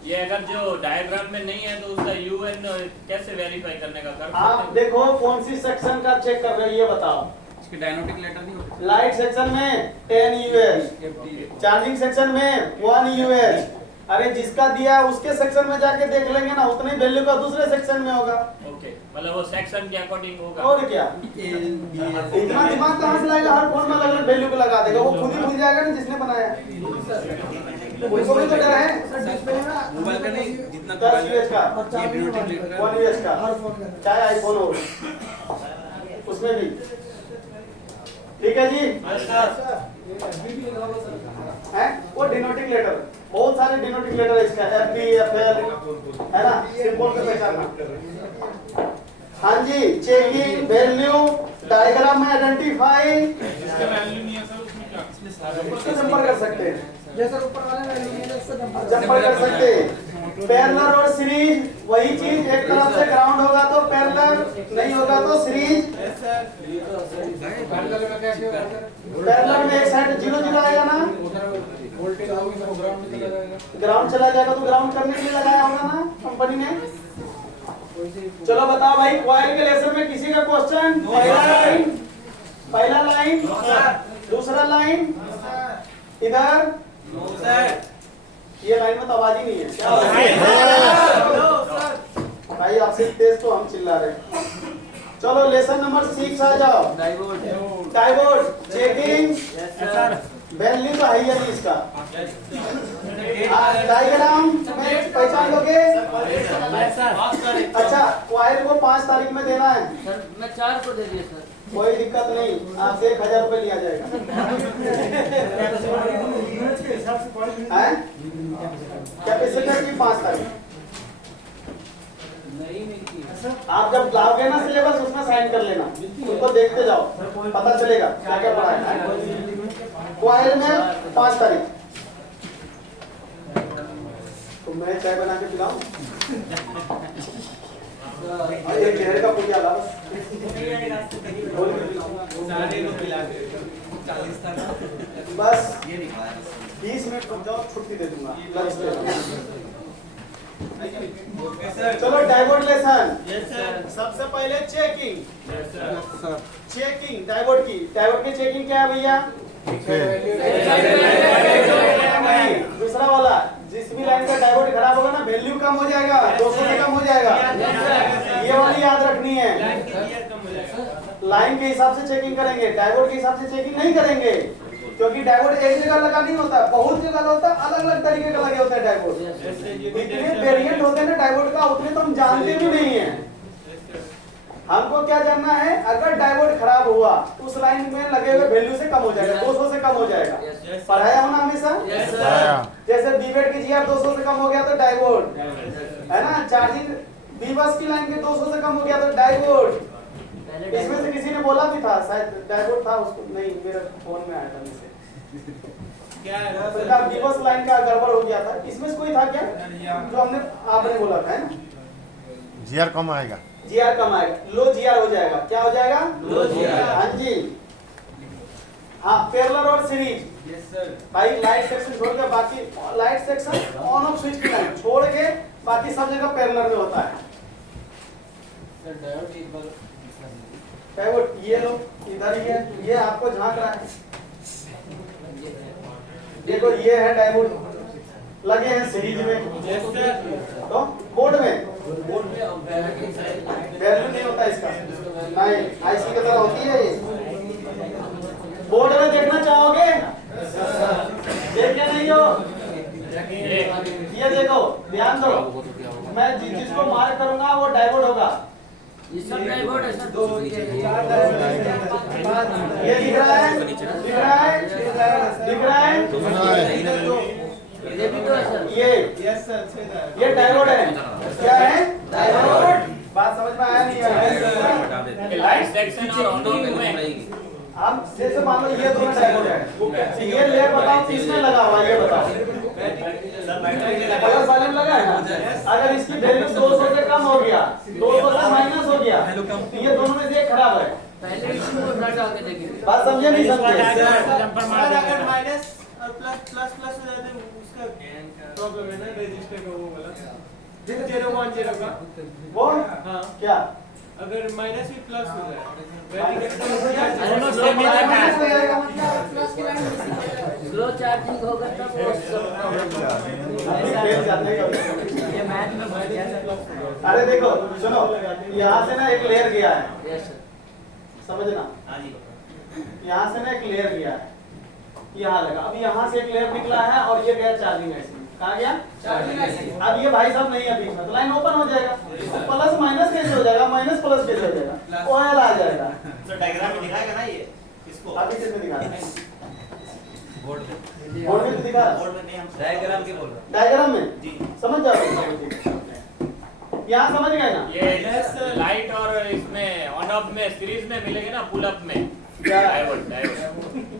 ये अगर जो डायग्राम में नहीं है तो उसका यूएन कैसे वेरीफाई करने का कर आप सकते देखो कौन सी सेक्शन का चेक कर रही है बताओ। इसके डायनोटिक लेटर नहीं होते। लाइट सेक्शन में 10 यूएस, चार्जिंग सेक्शन में 1 यूएस। अरे जिसका दिया है उसके सेक्शन में जाके देख लेंगे ना, उतनी वैल्यू का दूसरे सेक्शन में होगा। ओके, मतलब वो सेक्शन के अकॉर्डिंग होगा। और क्या, इतना दिमाग कहाँ से लाएगा, हर फोन में अलग अलग वैल्यू को लगा देगा, वो खुद ही भूल जाएगा ना जिसने बनाया। उसको भी तो डर है। मोबाइल का नहीं, जितना 10 यूएस का, ये डायनोटिक लेटर 1 यूएस का, चाहे आईफोन हो उसमें भी। ठीक है जी, है वो डिनोटिंग लेटर, बहुत सारे डिनोटिंग लेटर है इसका, FP, FL है ना, सिंबल पे पहचानना। हाँ जी, चेकिंग वैल्यू डायग्राम में आइडेंटिफाई, जिसके वैल्यू नहीं है सर उसमें क्या उसको जंपर कर सकते हैं, जैसे ऊपर वाले वैल्यू में इससे जंपर कर सकते हैं। पैरेलल और सीरीज वही चीज, एक तरफ से ग्राउंड होगा तो पैरेलल, नहीं होगा तो सीरीज। पैरेलल में क्या किया? पैरेलल में एक साइड 0 0 आएगा ना, वोल्टेज आओगे तो ग्राउंड में चला जाएगा। ग्राउंड चला जाएगा तो ग्राउंड करने के लिए लगाया होगा ना कंपनी ने। चलो बताओ भाई, कॉइल के लेसन में किसी का क्वेश्चन? पहला लाइन, दूसरा लाइन, इधर ये लाइन में तो आवाज ही नहीं है क्या? भाई आपसे तेज तो हम चिल्ला रहे हैं। चलो लेसन नंबर 6 आ जाओ। डाइवर्ट चेकिंग वैल्यू तो है ही है इसका। डायग्राम में पहचान लोगे? अच्छा, कॉइल को 5 तारीख में देना है सर मैं 4 को दे दिया सर। कोई दिक्कत नहीं, आपसे 1000 रुपए लिया जाएगा। कैपेसिटर की 5 तारीख आप जब लाओगे ना सिलेबस, उसमें साइन कर लेना, उसको देखते जाओ, पता चलेगा क्या क्या पढ़ा है। कॉइल में 5 तारीख तो मैं चाय बना के पिलाऊं? एक चेहरे का पूजा ला बस 20 मिनट रुक जाओ, छुट्टी दे दूंगा, लंच दे दूंगा। चलो डाइवर्ट लेसन। सबसे पहले चेकिंग, चेकिंग डाइवर्ट की चेकिंग क्या है भैया? दूसरा वाला, जिस भी लाइन का डाइवर्ट खराब होगा ना, वैल्यू कम हो जाएगा, 200 से कम हो जाएगा, ये वाली याद रखनी है। लाइन के हिसाब से चेकिंग करेंगे, डाइवर्ट के हिसाब से चेकिंग नहीं करेंगे, क्योंकि डाइवर्ट एक जगह लगा नहीं होता, बहुत जगह होता है, अलग अलग तरीके का लगे होता है डाइवर्ट। इतने वेरिएंट होते हैं ना डाइवर्ट का, उतने तो हम जानते भी नहीं है। हमको क्या जानना है, अगर डाइवर्ट खराब हुआ उस लाइन में लगे हुए वैल्यू से कम हो जाएगा, 200 से कम हो जाएगा। पढ़ाया होना हमेशा? जैसे बीवेट की जीआर 200 से कम हो गया तो डाइवर्ट है ना, चार्जिंग बी बस की लाइन के 200 से कम हो गया तो डाइवर्ट। इसमें से किसी ने बोला भी था शायद डाइवर्ट था, उसको नहीं, मेरे फोन में आया था मैसेज क्या है, सरकार बी बस लाइन का गड़बड़ हो गया था। इसमें से कोई था क्या जो हमने आपने बोला था, है ना? जीआर कम आएगा, जीआर कम आएगा, लो जीआर हो जाएगा। क्या हो जाएगा? लो जीआर। हाँ जी, हाँ पैरेलल और सीरीज। Yes sir. भाई लाइट सेक्शन छोड़ के बाकी, light section on off switch की लाइन छोड़ के बाकी सब जगह पैरेलल में होता है। सर डायोड एक बार डायोड ये लो इधर ही है, ये आपको झांक रहा है, देखो ये है डायोड, लगे हैं सीरीज में, तो बोर्ड में वैल्यू नहीं होता इसका, नहीं आईसी की तरह होती है ये। बोर्ड में देखना चाहोगे? देखे नहीं हो? ये देखो, ध्यान दो, मैं जिसको मार्क करूंगा वो डायोड होगा। ये सब डाइवर्ट है सर। ये दिख रहा है, दिख रहा है, दिख रहा है, ये भी तो है सर। ये डायोड है। क्या है? डायोड। बात समझ में आया नहीं आया? लाइट सेक्शन और ऑन में हम जैसे मान लो ये दोनों डायोड है, ये लेयर बताओ किसमें लगा हुआ है, ये बताओ। प्लस वाले में लगा है ना? अगर इसकी वैल्यू 200 से कम हो गया, 200 से माइनस हो गया, तो ये दोनों में से एक खराब है। पहले इसी को उठा डाल के देखिए। बात समझे नहीं समझे? अगर माइनस और प्लस प्लस प्लस हो जाए तो उसका प्रॉब्लम है ना रजिस्टर का वो वाला 010 का वो हाँ क्या? अगर माइनस भी प्लस हो जाए स्लो चार्जिंग होगा तब वो सब ये मैथ में भर गया है। अरे देखो सुनो, यहाँ से ना एक लेयर गया है, यस सर। समझना, हाँ जी यहाँ से ना एक लेयर गया है, यहाँ लगा, अब यहाँ से एक लेयर निकला है और ये गया चार्जिंग ऐसे। कहाँ गया? अब ये भाई साहब नहीं है बीच में, तो लाइन ओपन हो जाएगा। तो प्लस माइनस कैसे हो जाएगा, माइनस प्लस कैसे हो जाएगा? ऑयल आ जाएगा। तो डायग्राम में दिखाएगा ना ये इसको अभी किसमें दिखा रहा है? बोर्ड में बोर्ड में तो दिखा रहा है। बोर्ड में नहीं हम डायग्राम की बोल रहा डायग्राम में जी समझ जाओ। यहाँ समझ गए ना? ये लाइट और इसमें ऑन ऑफ में सीरीज में मिलेंगे ना, पुल अप में क्या? डायोड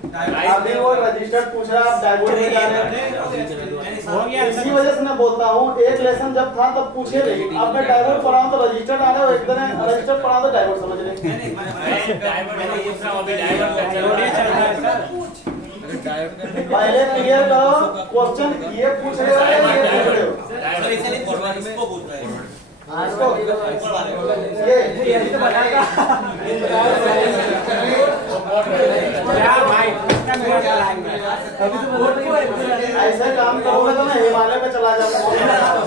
अभी वो रजिस्टर पूछ रहा, आप डायोड में जा रहे हैं। इसी वजह से मैं बोलता हूँ, एक लेसन जब था तब पूछे नहीं, अब मैं डायोड पढ़ाऊँ तो रजिस्टर आ रहे हो, एक दिन रजिस्टर पढ़ाऊँ तो डायोड समझ लेंगे। पहले क्लियर करो क्वेश्चन, ये पूछ रहे हो या ये पूछ रहे हो? इसको पूछ रहे हैं इसको ये तो बताएगा। ऐसे काम करोगे तो मैं हिमालय में चला जाऊंगा।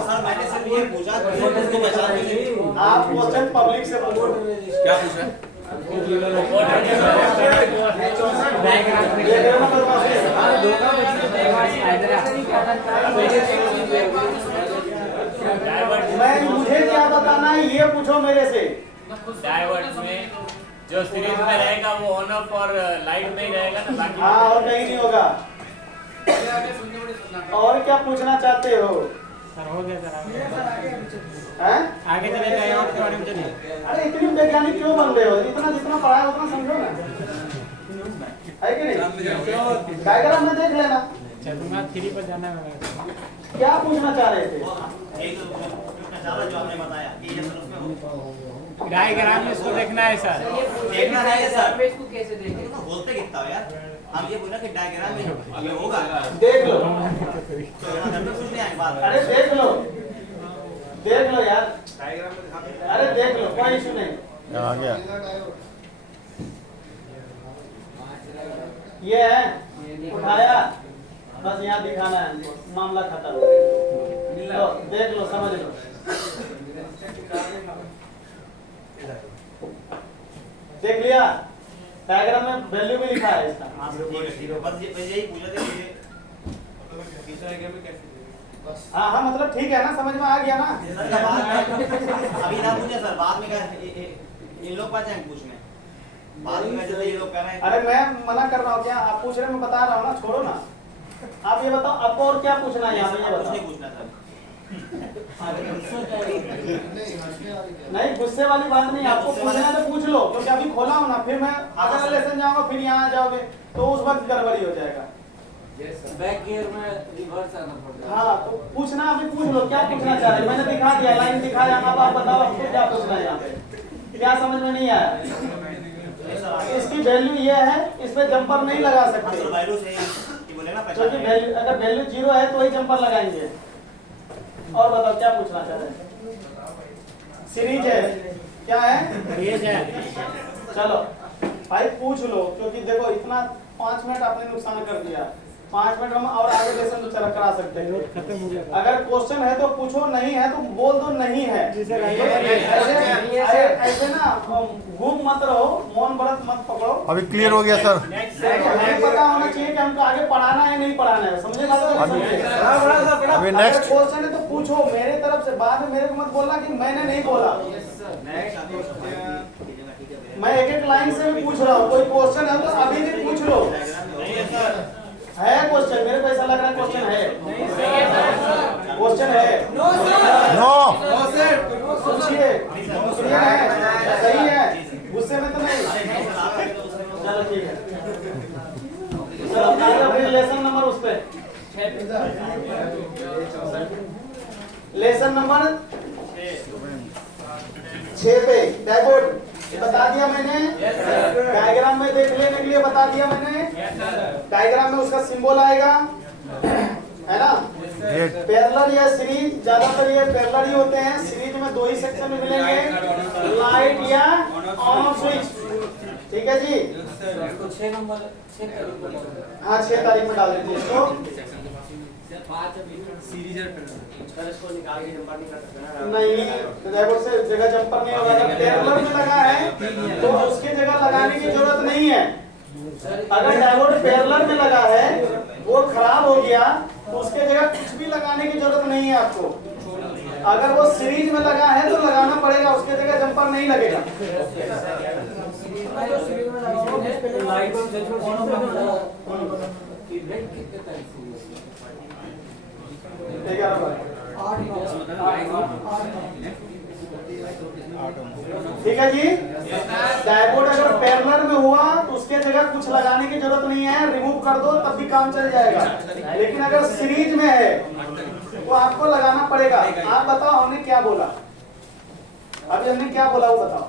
सर मैंने सिर्फ ये पूछा कि इसको पहचान नहीं। आप क्वेश्चन पब्लिक से पूछो। क्या पूछा? मैं मुझे क्या बताना है ये पूछो मेरे से। डायोड में जो सीरीज में रहेगा वो ऑन ऑफ और लाइट में ही रहेगा ना, बाकी हाँ, और कहीं नहीं होगा। और क्या पूछना चाहते हो? सर हो गया सर हैं? आगे चले जाए आपके बारे में चलिए। अरे इतनी वैज्ञानिक क्यों बन रहे हो? इतना जितना पढ़ा है उतना समझो ना, है कि नहीं? डायग्राम में देख लेना। चलूंगा 3 पर जाना है। क्या पूछना चाह रहे थे? एक जो आपने बताया कि ये सर उसमें डायग्राम में इसको देखना है सर। देखना है सर। इसको कैसे देखें? तो बोलते कितना हो यार, हम ये बोला कि डायग्राम में ये होगा देख लो। तो यहाँ घर में कुछ नहीं आएगा बात। अरे देख लो, देख लो यार, अरे देख लो, कोई इशू नहीं। आ गया। ये है, उठाया, बस यहाँ दिखाना है, मामला खत्म। लो देख लो, समझ लो। देख लिया? डायग्राम में वैल्यू भी लिखा है इसका। हाँ ठीक है बस यही पूछा था मुझे। हाँ हाँ, मतलब ठीक है ना, समझ में आ गया ना? सर का बाद में अभी ना पूछे सर, बाद में क्या इन लोग पास जाएंगे पूछने, बाद में जैसे ये लोग कह रहे हैं। अरे मैं मना कर रहा हूँ क्या? आप पूछ रहे हैं, मैं बता रहा हूँ ना, छोड़ो ना। आप ये बताओ, आपको और क्या पूछना है यहाँ पे, ये कुछ बताओ। नहीं पूछना सर। नहीं, गुस्से वाली बात नहीं, आपको पूछना है तो पूछ लो, क्योंकि अभी खोला हूँ ना, फिर मैं अगला लेसन जाऊंगा, फिर यहाँ आ जाओगे तो उस वक्त गड़बड़ी हो जाएगा। बैक गियर में रिवर्स आना पड़ता है। हाँ, तो पूछना अभी पूछ लो, क्या पूछना चाह रहे हैं? मैंने दिखा दिया, लाइन दिखाया, अब आप बताओ आपको क्या पूछना है यहाँ पे, क्या समझ में नहीं आया? इसकी वैल्यू ये है, इस पे जंपर नहीं लगा सकते, वैल्यू से कि बोले ना क्योंकि वैल्यू, अगर वैल्यू 0 है तो ही जंपर लगाएंगे। और बताओ क्या पूछना चाह रहे हैं? सीरीज है, क्या है? चलो भाई पूछ लो, क्योंकि देखो इतना 5 मिनट आपने नुकसान कर दिया। 5 मिनट हम और आगे लेसन करा सकते हैं। अगर क्वेश्चन है तो पूछो, नहीं है तो बोल दो नहीं है। ऐसे ना घूम मत रहो, मौन व्रत मत पकड़ो। अभी क्लियर हो गया सर। हमें पता होना चाहिए कि हमको आगे पढ़ाना है नहीं पढ़ाना है, समझे बात? अभी next। क्वेश्चन है तो पूछो मेरे तरफ से, बाद में मेरे को मत बोलना कि मैंने नहीं बोला। मैं एक एक लाइन से भी पूछ रहा हूँ, कोई क्वेश्चन है तो अभी भी पूछ लो। है क्वेश्चन? मेरे को ऐसा लग रहा है क्वेश्चन है, क्वेश्चन है। नो। पूछिए, क्लियर है, सही है, गुस्से में तो नहीं? चलो ठीक है, चलो लेसन नंबर उस पे लेसन नंबर 6 पे डायपोर्ट बता दिया मैंने, डायग्राम में देख लेने के लिए बता दिया मैंने। डायग्राम में उसका सिंबल आएगा, है ना। पैरेलल या सीरीज, ज्यादातर ये पैरेलल ही होते हैं। सीरीज में 2 ही सेक्शन में मिलेंगे, लाइट या ऑन ऑफ स्विच। ठीक है जी। हाँ 6 तारीख में डाल देते हैं इसको। नहीं, डायपोर्ट से जगह जंपर नहीं होगा। अगर पैरेलल में लगा है तो उसकी जगह लगाने की जरूरत नहीं है। अगर डायपोर्ट पैरेलल में लगा है, वो खराब हो गया तो उसके जगह कुछ भी लगाने की जरूरत नहीं है आपको। अगर वो सीरीज में लगा है तो लगाना पड़ेगा, उसके जगह जंपर नहीं लगेगा। ठीक है जी। डायपोर्ट अगर पैरेलल में हुआ तो उसके जगह कुछ लगाने की जरूरत नहीं है, रिमूव कर दो तब भी काम चल जाएगा। लेकिन अगर सीरीज में है तो आपको लगाना पड़ेगा। आप बताओ हमने क्या बोला, अभी हमने क्या बोला वो बताओ।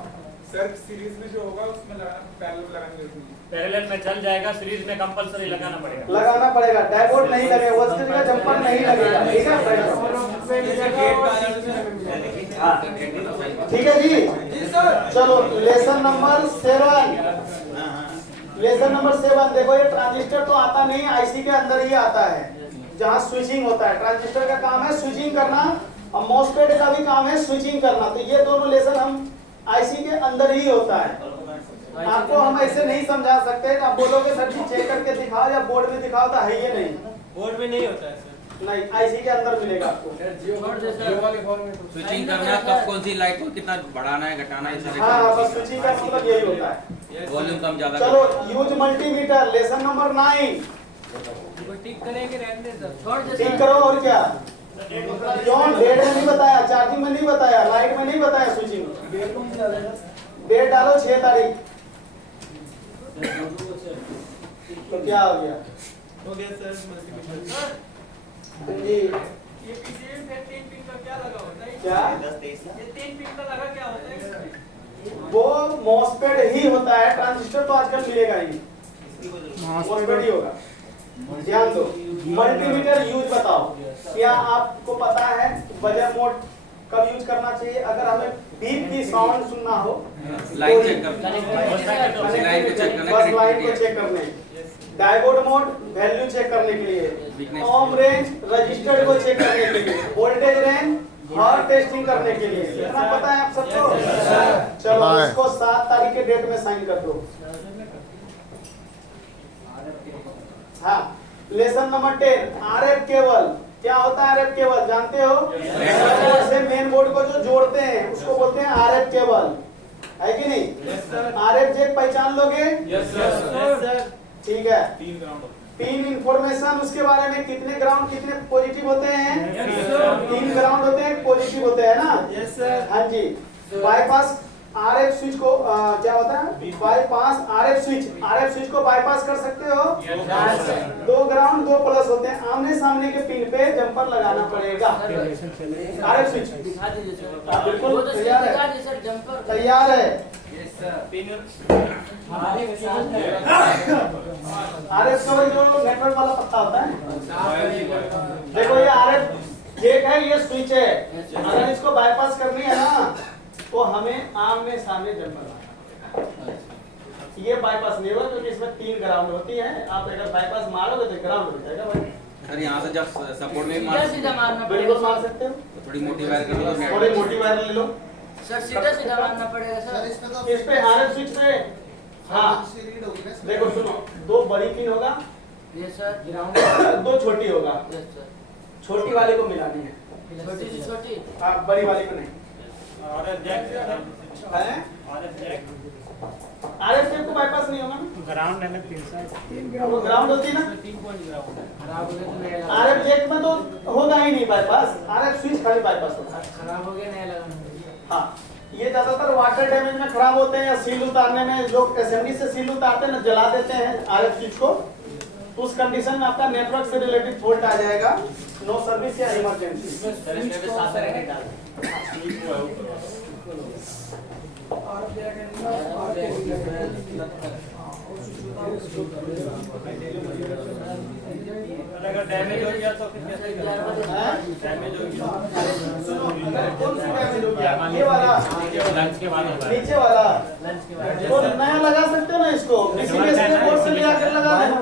सर सीरीज में जो होगा उसमें पैरेलल लगाने की जरूरत नहीं है। पैरेलल में चल जाएगा, सीरीज में कंपलसरी लगाना पड़ेगा। लगाना पड़ेगा, डायपोर्ट नहीं लगेगा, उसके जगह जंपर नहीं लगेगा। ठीक है, ठीक है जी। चलो लेसन नंबर 7। लेसन नंबर 7 देखो, ये ट्रांजिस्टर तो आता नहीं, आईसी के अंदर ही आता है जहाँ स्विचिंग होता है। ट्रांजिस्टर का काम है स्विचिंग करना और मॉसफेट का भी काम है स्विचिंग करना। तो ये दोनों लेसन हम आईसी के अंदर ही होता है। आपको हम ऐसे नहीं समझा सकते। आप बोलोगे सर जी चेक करके दिखाओ या बोर्ड में दिखाओ, तो है ये नहीं, बोर्ड में नहीं होता है सर। नहीं, आईसी के अंदर मिलेगा आपको। स्विचिंग करना, कब कौन सी लाइट को कितना बढ़ाना है घटाना है। हाँ बस स्विचिंग का मतलब यही होता है। वॉल्यूम कम ज्यादा। चलो यूज मल्टीमीटर लेसन नंबर 9। ठीक करेंगे, रहने दे सर। ठीक करो और क्या। जॉन डेट में नहीं बताया, चार्जिंग में नहीं बताया, लाइट में नहीं बताया, स्विचिंग डेट डालो 6 तारीख। तो क्या हो गया, हो गया सर। जी ये पीसीएम में 3 पिन का क्या लगा होता है? क्या 10-23 ये 3 पिन का लगा क्या होता है? वो मॉसफेट ही होता है। ट्रांजिस्टर तो आजकल मिलेगा ही, मॉसफेट ही होगा। ध्यान दो। मल्टीमीटर यूज बताओ। क्या आपको पता है बजर मोड कब यूज करना चाहिए? अगर हमें बीप की साउंड सुनना हो, लाइन चेक करना, लाइन को चेक करना, बस लाइन को चेक करने। डायोड मोड वैल्यू चेक करने के लिए, ओम रेंज रजिस्टर्ड को चेक करने के लिए, वोल्टेज रेंज और टेस्टिंग करने के लिए। इतना पता है आप सबको? चलो इसको 7 तारीख के डेट में साइन कर दो। हाँ लेसन नंबर 10 आरएफ केबल। क्या होता है आरएफ केबल, जानते हो? से मेन बोर्ड को जो जोड़ते हैं उसको बोलते हैं आरएफ केबल, है कि नहीं? आरएफ जेक पहचान लोगे? Yes sir. ठीक है। 3 ग्राउंड। पिन इंफॉर्मेशन उसके बारे में, कितने ग्राउंड कितने पॉजिटिव होते हैं? 3 ग्राउंड होते हैं, पॉजिटिव होते हैं ना? Yes sir. हाँ जी। बाईपास आरएफ स्विच को क्या होता है? बाईपास आरएफ स्विच को बाईपास कर सकते हो? 2 ग्राउंड 2 प्लस होते हैं। आमने सामने के पिन पे जंपर लगाना पड़ेगा। आरएफ स्विच बिल्कुल तैयार है, तैयार है। आरएफ केवल जो नेटवर्क वाला पत्ता होता है। देखो ये आरएफ जेक है, ये स्विच है। अगर इसको बाईपास करनी है ना तो हमें आमने सामने जंपर लगाना पड़ेगा। ये बाईपास नहीं होगा क्योंकि इसमें 3 ग्राउंड होती है। आप अगर बाईपास मारोगे तो ग्राउंड हो जाएगा भाई। सर यहाँ से जब सपोर्ट में बिल्कुल मार सकते हो। थोड़ी मोटी वायर कर लो, थोड़ी मोटी वायर ले लो। सर सीधा मारना पड़ेगा सर। इस पे आरएफ स्विच पे हाँ देखो सुनो, 2 बड़ी पिन होगा, ये सर 2 छोटी होगा। Yes sir. छोटी वाले को मिलानी है, छोटी से छोटी। हाँ बड़ी वाले को नहीं। आरएफ जैक है आरएफ जैक आरएफ जेक को बाईपास नहीं होगा ना, ग्राउंड है ना 3 वो ग्राउंड होती है ना। 3 पॉइंट ग्राउंड है। खराब हो गया तो नया लगा। आरएफ जेक में तो होगा ही नहीं बाईपास, आरएफ स्विच खाली बाईपास होगा। खराब हो गया नया लगाना पड़ेगा। हाँ ये ज्यादातर वाटर डैमेज में खराब होते हैं या सील उतारने में, जो असेंबली से सील उतारते हैं ना, जला देते हैं आरएफ स्विच को, उस कंडीशन में आपका नेटवर्क से रिलेटेड फॉल्ट आ जाएगा, नो सर्विस या इमरजेंसी। अगर डैमेज हो गया तो डैमेज हो गया सुनो, अगर कौन सी डैमेज हो गया, ये वाला लंच के बाद होता है। नीचे वाला तो नया लगा सकते हो ना इसको, इसीलिए इसके बोर्ड से ले आकर लगा देना।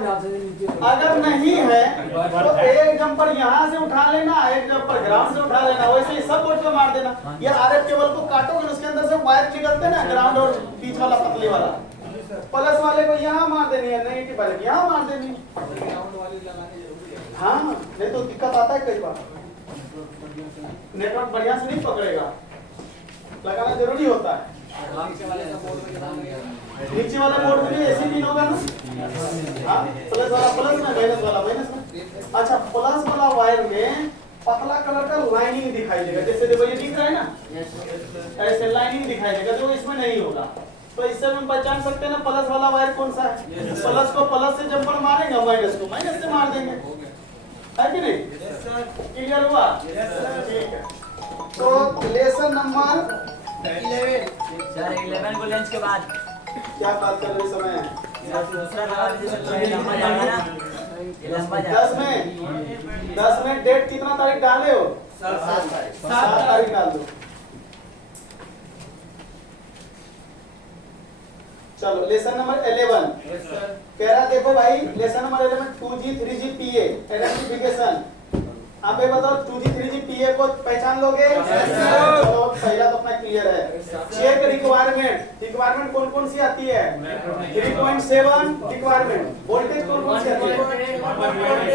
अगर नहीं है तो एक जंपर यहाँ से उठा लेना, एक जंपर ग्राउंड से उठा लेना, वैसे ही सब बोर्ड पे मार देना। ये आरएफ केबल को काटोगे, उसके अंदर से वायर निकलते हैं ना, ग्राउंड और बीच वाला पतली वाला, प्लस वाले को यहाँ मार देनी है, नेगेटिव वाले को यहाँ मार देनी है। हाँ, नहीं तो दिक्कत आता है कई बार, नेटवर्क बढ़िया से नहीं पकड़ेगा, लगाना जरूरी होता है। नीचे वाला बोर्ड में ऐसे पिन होगा ना, हाँ, प्लस वाला प्लस में, माइनस वाला माइनस में। अच्छा, प्लस वाला वायर में पतला कलर का लाइनिंग दिखाई देगा, जैसे देखो ये दिख रहा है ना, ऐसे लाइनिंग दिखाई देगा, जो इसमें नहीं होगा। तो इससे हम पहचान सकते हैं ना प्लस वाला वायर कौन सा है। प्लस को प्लस से जंपर मारेंगे, माइनस को माइनस से मार देंगे, है कि नहीं? क्लियर हुआ? ठीक है। तो लेसन नंबर 11 को लंच के बाद क्या बात कर रहे इस समय? दूसरा लगा दीजिए, लंबा जाएगा ना, ये लंबा जाएगा। 10 में डेट कितना तारीख डाले हो? 7 तारीख डाल दो। चलो लेसन नंबर 11 कह रहा देखो भाई, lesson number 11 2G 3G PA identification. आप ये बताओ 2G 3G PA को पहचान लोगे? तो पहला तो अपना क्लियर है। चेक रिक्वायरमेंट, रिक्वायरमेंट कौन कौन सी आती है? 3.7 रिक्वायरमेंट। वोल्टेज कौन कौन सी आती है?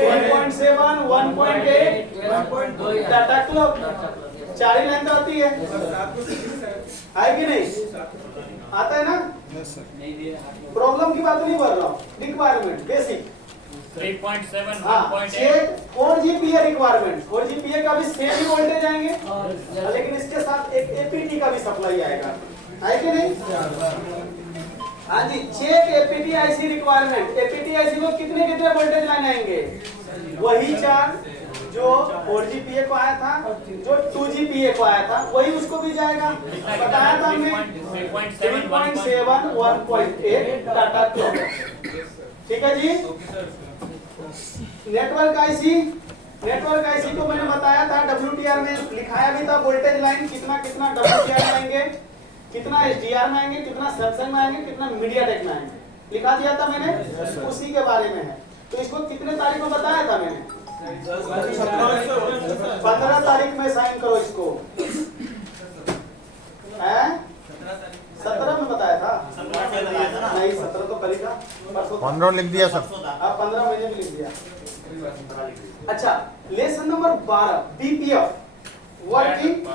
1.7 1.8 डाटा क्लॉक, 4 ही लाइन तो आती है कि नहीं? आता है ना? प्रॉब्लम की बात नहीं कर रहा हूँ, रिक्वायरमेंट बेसिक 3.7 हाँ, 1.8 4GPA रिक्वायरमेंट। 4GPA का भी सेम ही वोल्टेज आएंगे, लेकिन इसके साथ एक APT का भी सप्लाई आएगा, है कि नहीं? हाँ जी, check APT IC requirement. APT IC को कितने कितने वोल्टेज लाइन आएंगे? वही 4 जो 4GPA को आया था, जो 2GPA को आया था, वही उसको भी जाएगा। बताया था हमने 3.7 1.8 डाटा क्लॉक। ठीक है जी। नेटवर्क आईसी, नेटवर्क आईसी को मैंने बताया था, WTR में लिखाया भी था वोल्टेज लाइन कितना कितना WTR में आएंगे, कितना SDR में आएंगे, कितना सैमसंग में आएंगे, कितना मीडियाटेक में आएंगे, लिखा दिया था मैंने, उसी के बारे में है। तो इसको कितने तारीख को बताया था मैंने? 15 तारीख में साइन करो इसको, है 17 में बताया था? नहीं 17 तो कल ही था, परसों 15 लिख दिया सर। 15 महीने में लिख दिया। अच्छा, lesson number 12 BPF working.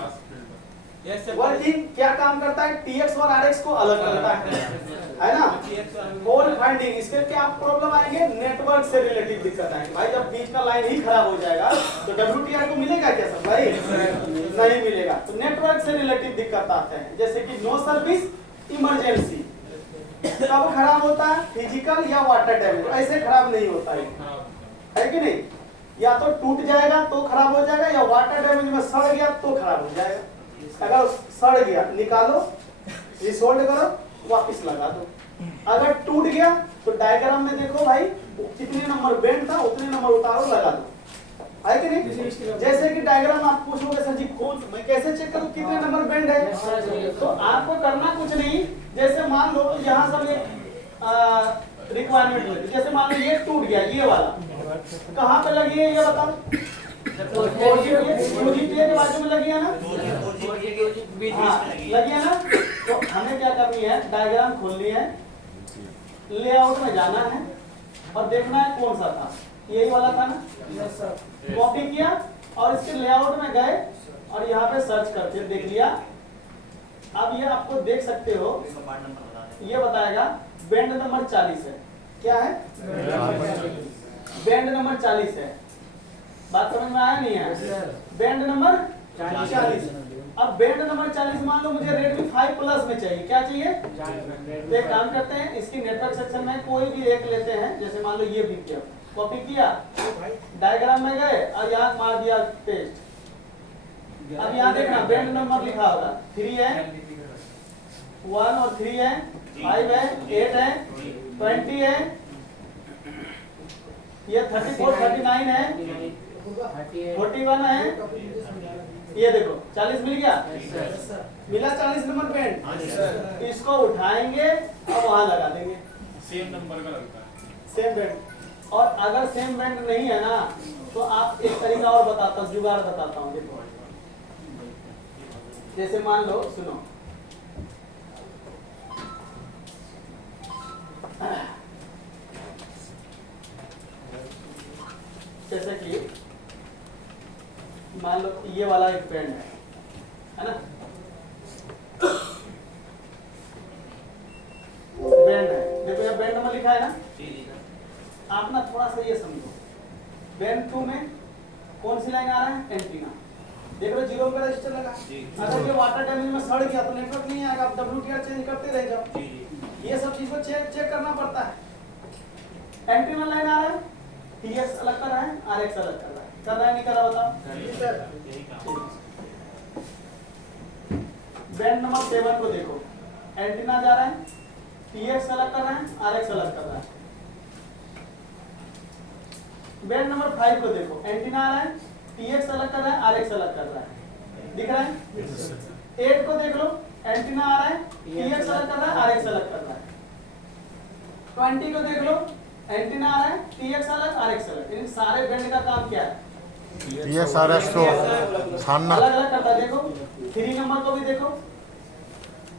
Working क्या काम करता है? TX और RX को अलग करता है ना? फॉल्ट फाइंडिंग, इसके क्या प्रॉब्लम आएंगे? नेटवर्क से रिलेटेड दिक्कत आएंगे। भाई जब बीच का लाइन ही खराब हो जाएगा तो WTR को मिलेगा क्या सब भाई? नहीं मिलेगा। तो नेटवर्क से रिलेटेड दिक्कत आते हैं, जैसे कि नो सर्विस इमरजेंसी। कब खराब होता है? फिजिकल या वाटर डैमेज, ऐसे खराब नहीं होता है कि नहीं? या तो टूट जाएगा तो खराब हो जाएगा, या वाटर डैमेज में सड़ गया तो खराब हो जाएगा। अगर सड़ गया निकालो, रिसोल्ड करो, वापस लगा दो। अगर टूट गया तो डायग्राम में देखो भाई, कितने नंबर बेंड था उतने नंबर उतारो, लगा दो, है कि नहीं? जैसे कि डायग्राम आप पूछोगे सर जी खोल, मैं कैसे चेक करूं कितने नंबर बेंड है? तो आपको करना कुछ नहीं, जैसे मान लो यहाँ सब एक रिक्वायरमेंट, जैसे मान लो ये टूट गया, ये वाला कहाँ पे लगी है ये बताओ? 4GPA के बाजू में लगी है ना? हाँ, लगी है ना? तो हमें क्या करनी है, डायग्राम खोलनी है, लेआउट में जाना है और देखना है कौन सा था, यही वाला था ना? कॉपी किया और इसके लेआउट में गए और यहाँ पे सर्च करके देख लिया। अब ये आपको देख सकते हो, ये बताएगा बेंड नंबर 40 है। क्या है? बेंड नंबर 40 है। बात समझ में आया नहीं है? Bend number 40। अब बेंड नंबर 40 मान लो मुझे रेडमी 5 प्लस में चाहिए, क्या चाहिए? तो एक काम करते हैं, इसकी नेटवर्क सेक्शन में कोई भी एक लेते हैं, जैसे मान लो ये BPF, कॉपी किया, डायग्राम में गए और यहाँ मार दिया पेस्ट। अब यहाँ देखना बेंड नंबर लिखा होगा, 3 है, 1 और 3 है, 5 है, 8 है, 20 है, ये 34, 39 है, 41 है, ये देखो 40 मिल गया, मिला 40 नंबर बेंड। इसको उठाएंगे और वहां लगा देंगे, सेम नंबर का लगता है। Same bend. और अगर सेम बेंड नहीं है ना तो आप एक तरीका और बताता हूँ, जुगाड़ बताता हूँ। देखो जैसे मान लो, सुनो, जैसे कि मान लो ये वाला एक बेंड है ना, बेंड है, देखो ये बेंड नंबर लिखा है ना। आप ना थोड़ा सा ये समझो, बेंड 2 में कौन सी लाइन आ रहा है, एंटीना। देख लो 0 का रजिस्टर लगा, अगर ये वाटर डैमेज में सड़ गया तो नेटवर्क नहीं आएगा, आप WTR चेंज करते रह जाओ। ये सब चीज को चेक करना पड़ता है। एंटीना लाइन आ रहा है, TX अलग कर रहा है, RX अलग कर रहा है, कर रहा है नहीं कर रहा बताओ। बेंड नंबर 7 को देखो, एंटीना जा रहा है, TX अलग कर रहा है, RX अलग कर रहा है। बेंड नंबर 5 को देखो, एंटीना आ रहा है, TX अलग कर रहा है, RX अलग कर रहा है, दिख रहा है। 8 को देख लो, एंटीना आ रहा है, TX अलग कर रहा है, RX अलग कर रहा है। 20 को देख लो, एंटीना आ रहा है, TX अलग, RX अलग। इन सारे बेंड का काम क्या है, TSRS को छानना, अलग अलग करता है। देखो 3 नंबर को भी देखो,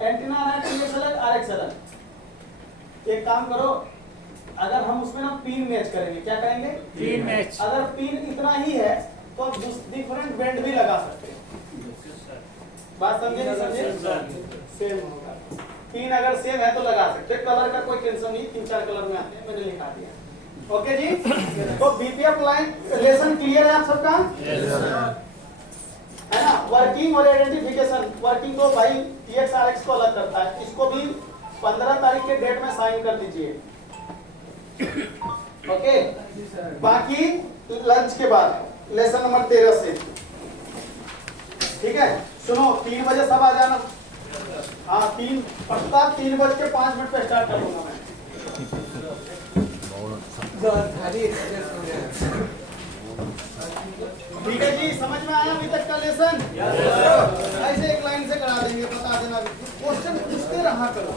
एंटीना आ रहा है, TX अलग, RX अलग। एक काम करो, अगर हम उसमें ना पिन मैच करेंगे, क्या करेंगे, पिन मैच। अगर पिन इतना ही है तो आप डिफरेंट बेंड भी लगा सकते हैं। बात समझे नहीं समझे, सेम होगा। पिन अगर सेम है तो लगा सकते हैं, कलर का कोई टेंशन नहीं, 3-4 कलर में आते हैं, मैंने लिखा दिया। ओके जी, तो बीपीएफ लाइन रिलेशन क्लियर है आप सबका, है ना। वर्किंग और आइडेंटिफिकेशन, वर्किंग तो भाई TX RX को अलग करता है, इसको भी 15 तारीख के डेट में साइन कर दीजिए। ओके, बाकी लंच के बाद लेसन नंबर 13 से, ठीक है। सुनो 3 बजे सब आ जाना, हाँ 3:05 पे स्टार्ट कर दूंगा मैं। ठीक है जी, समझ में आया अभी तक का लेसन? ऐसे एक लाइन से करा देंगे, बता देना, क्वेश्चन पूछते रहा करो।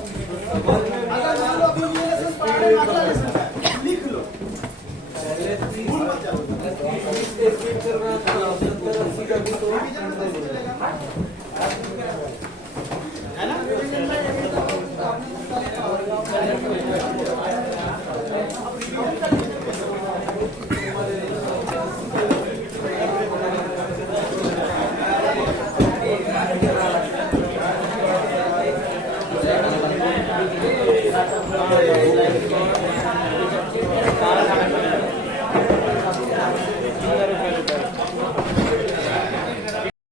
अगर मान लो अभी ये लेसन पढ़ा रहे हैं, अगला लेसन लिख लो, भूल मत जाओ।